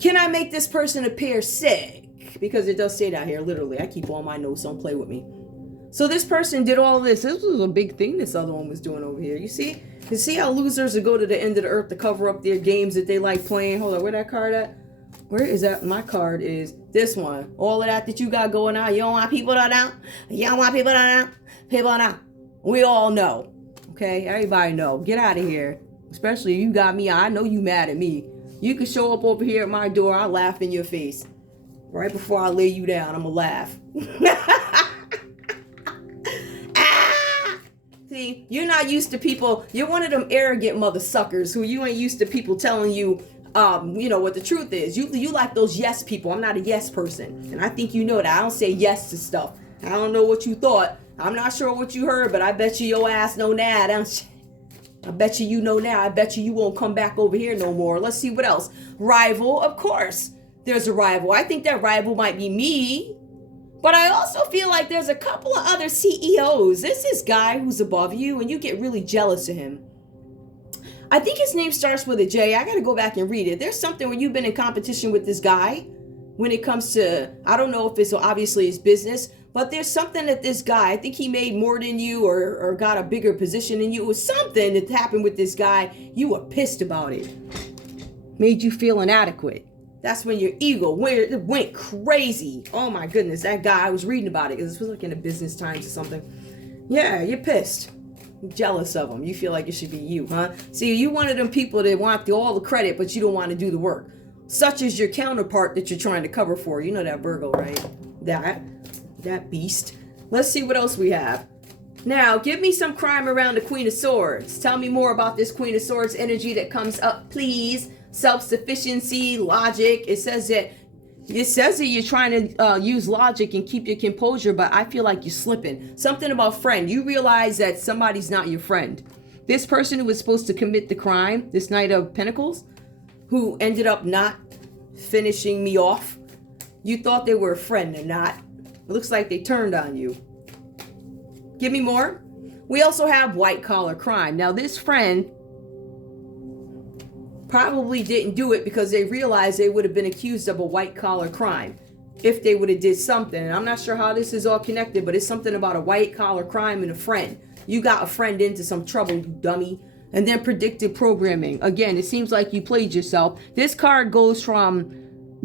Can I make this person appear sick? Because it does say that here, literally. I keep all my notes, don't play with me. So this person did all this. This was a big thing this other one was doing over here. You see? You see how losers will go to the end of the earth to cover up their games that they like playing? Hold on, where that card at? Where is that? My card is this one. All of that you got going on. You don't want people to know? You don't want people to know? People know. We all know. Okay? Everybody know. Get out of here. Especially you got me. I know you mad at me. You can show up over here at my door. I'll laugh in your face. Right before I lay you down, I'm going to laugh. See, you're not used to people. You're one of them arrogant mother suckers who you ain't used to people telling you, what the truth is. You like those yes people. I'm not a yes person. And I think you know that. I don't say yes to stuff. I don't know what you thought. I'm not sure what you heard, but I bet you your ass know now, don't you? I bet you know now. I bet you won't come back over here no more. Let's see what else. Rival, of course. There's a rival. I think that rival might be me. But I also feel like there's a couple of other CEOs. There's this guy who's above you, and you get really jealous of him. I think his name starts with a J. I got to go back and read it. There's something where you've been in competition with this guy. when it comes to, I don't know if it's obviously his business, but there's something that this guy, I think he made more than you or got a bigger position than you. It was something that happened with this guy. You were pissed about it. Made you feel inadequate. That's when your ego went crazy. Oh my goodness, that guy, I was reading about it because this was like in the Business Times or something. Yeah, you're pissed. You're jealous of him. You feel like it should be you, huh? See, you one of them people that want all the credit, but you don't want to do the work. Such as your counterpart that you're trying to cover for. You know that Virgo, right? That beast. Let's see what else we have. Now, give me some crime around the Queen of Swords. Tell me more about this Queen of Swords energy that comes up, please. Self-sufficiency, logic. It says that you're trying to use logic and keep your composure, but I feel like you're slipping. Something about friend. You realize that somebody's not your friend. This person who was supposed to commit the crime, this Knight of Pentacles, who ended up not finishing me off. You thought they were a friend and not. It looks like they turned on you. Give me more. We also have white collar crime. Now this friend probably didn't do it because they realized they would have been accused of a white collar crime if they would have did something. And I'm not sure how this is all connected, but it's something about a white collar crime and a friend. You got a friend into some trouble, you dummy. And then predictive programming. Again, it seems like you played yourself. This card goes from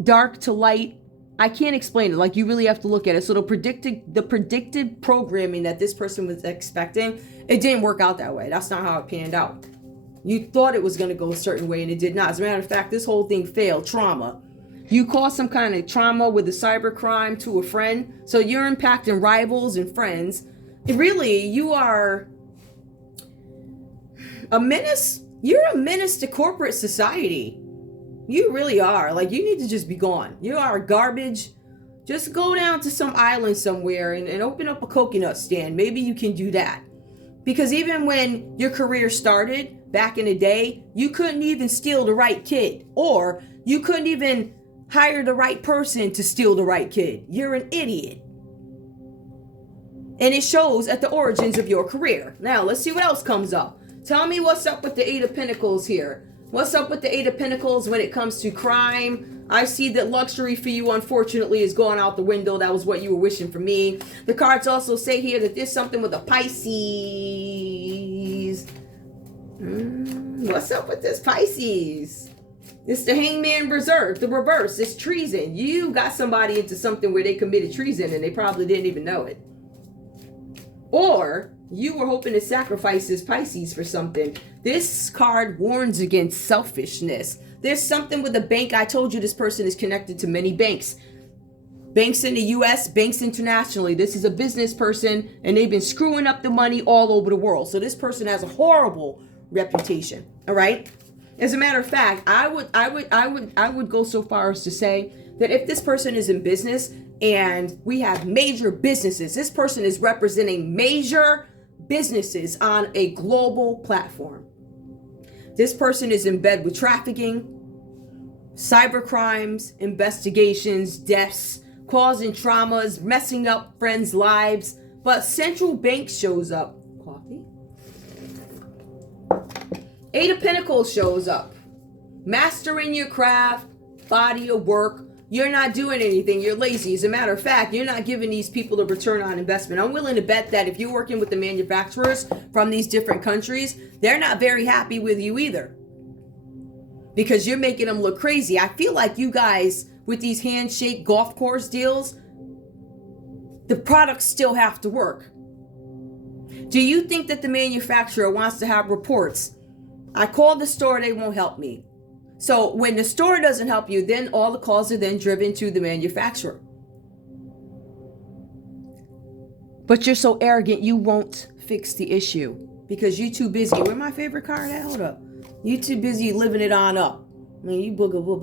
dark to light. I can't explain it. Like, you really have to look at it. So the predicted programming that this person was expecting, it didn't work out that way. That's not how it panned out. You thought it was going to go a certain way and it did not. As a matter of fact, this whole thing failed. Trauma. You caused some kind of trauma with a cyber crime to a friend. So you're impacting rivals and friends. And really, you are a menace. You're a menace to corporate society. You really are. Like, you need to just be gone. You are garbage. Just go down to some island somewhere and open up a coconut stand. Maybe you can do that. Because even when your career started back in the day, you couldn't even steal the right kid. Or you couldn't even hire the right person to steal the right kid. You're an idiot. And it shows at the origins of your career. Now, let's see what else comes up. Tell me what's up with the Eight of Pentacles here. What's up with the Eight of Pentacles when it comes to crime? I see that luxury for you, unfortunately, is going out the window. That was what you were wishing for me. The cards also say here that there's something with a Pisces. What's up with this Pisces? It's the Hangman Reserve, the reverse. It's treason. You got somebody into something where they committed treason and they probably didn't even know it. Or you were hoping to sacrifice this Pisces for something. This card warns against selfishness. There's something with a bank. I told you this person is connected to many banks. Banks in the U.S., banks internationally. This is a business person, and they've been screwing up the money all over the world. So this person has a horrible reputation. All right. As a matter of fact, I would go so far as to say that if this person is in business and we have major businesses, this person is representing major businesses on a global platform. This person is in bed with trafficking, cyber crimes, investigations, deaths, causing traumas, messing up friends' lives. But central bank shows up. Coffee. Eight of Pentacles shows up. Mastering your craft, body of work. You're not doing anything. You're lazy. As a matter of fact, you're not giving these people a return on investment. I'm willing to bet that if you're working with the manufacturers from these different countries, they're not very happy with you either. Because you're making them look crazy. I feel like you guys, with these handshake golf course deals, the products still have to work. Do you think that the manufacturer wants to have reports? I called the store, they won't help me. So when the store doesn't help you, then all the calls are then driven to the manufacturer. But you're so arrogant, you won't fix the issue because you're too busy. Where's my favorite card at? Hold up. You too busy living it on up. I mean, you booga booga.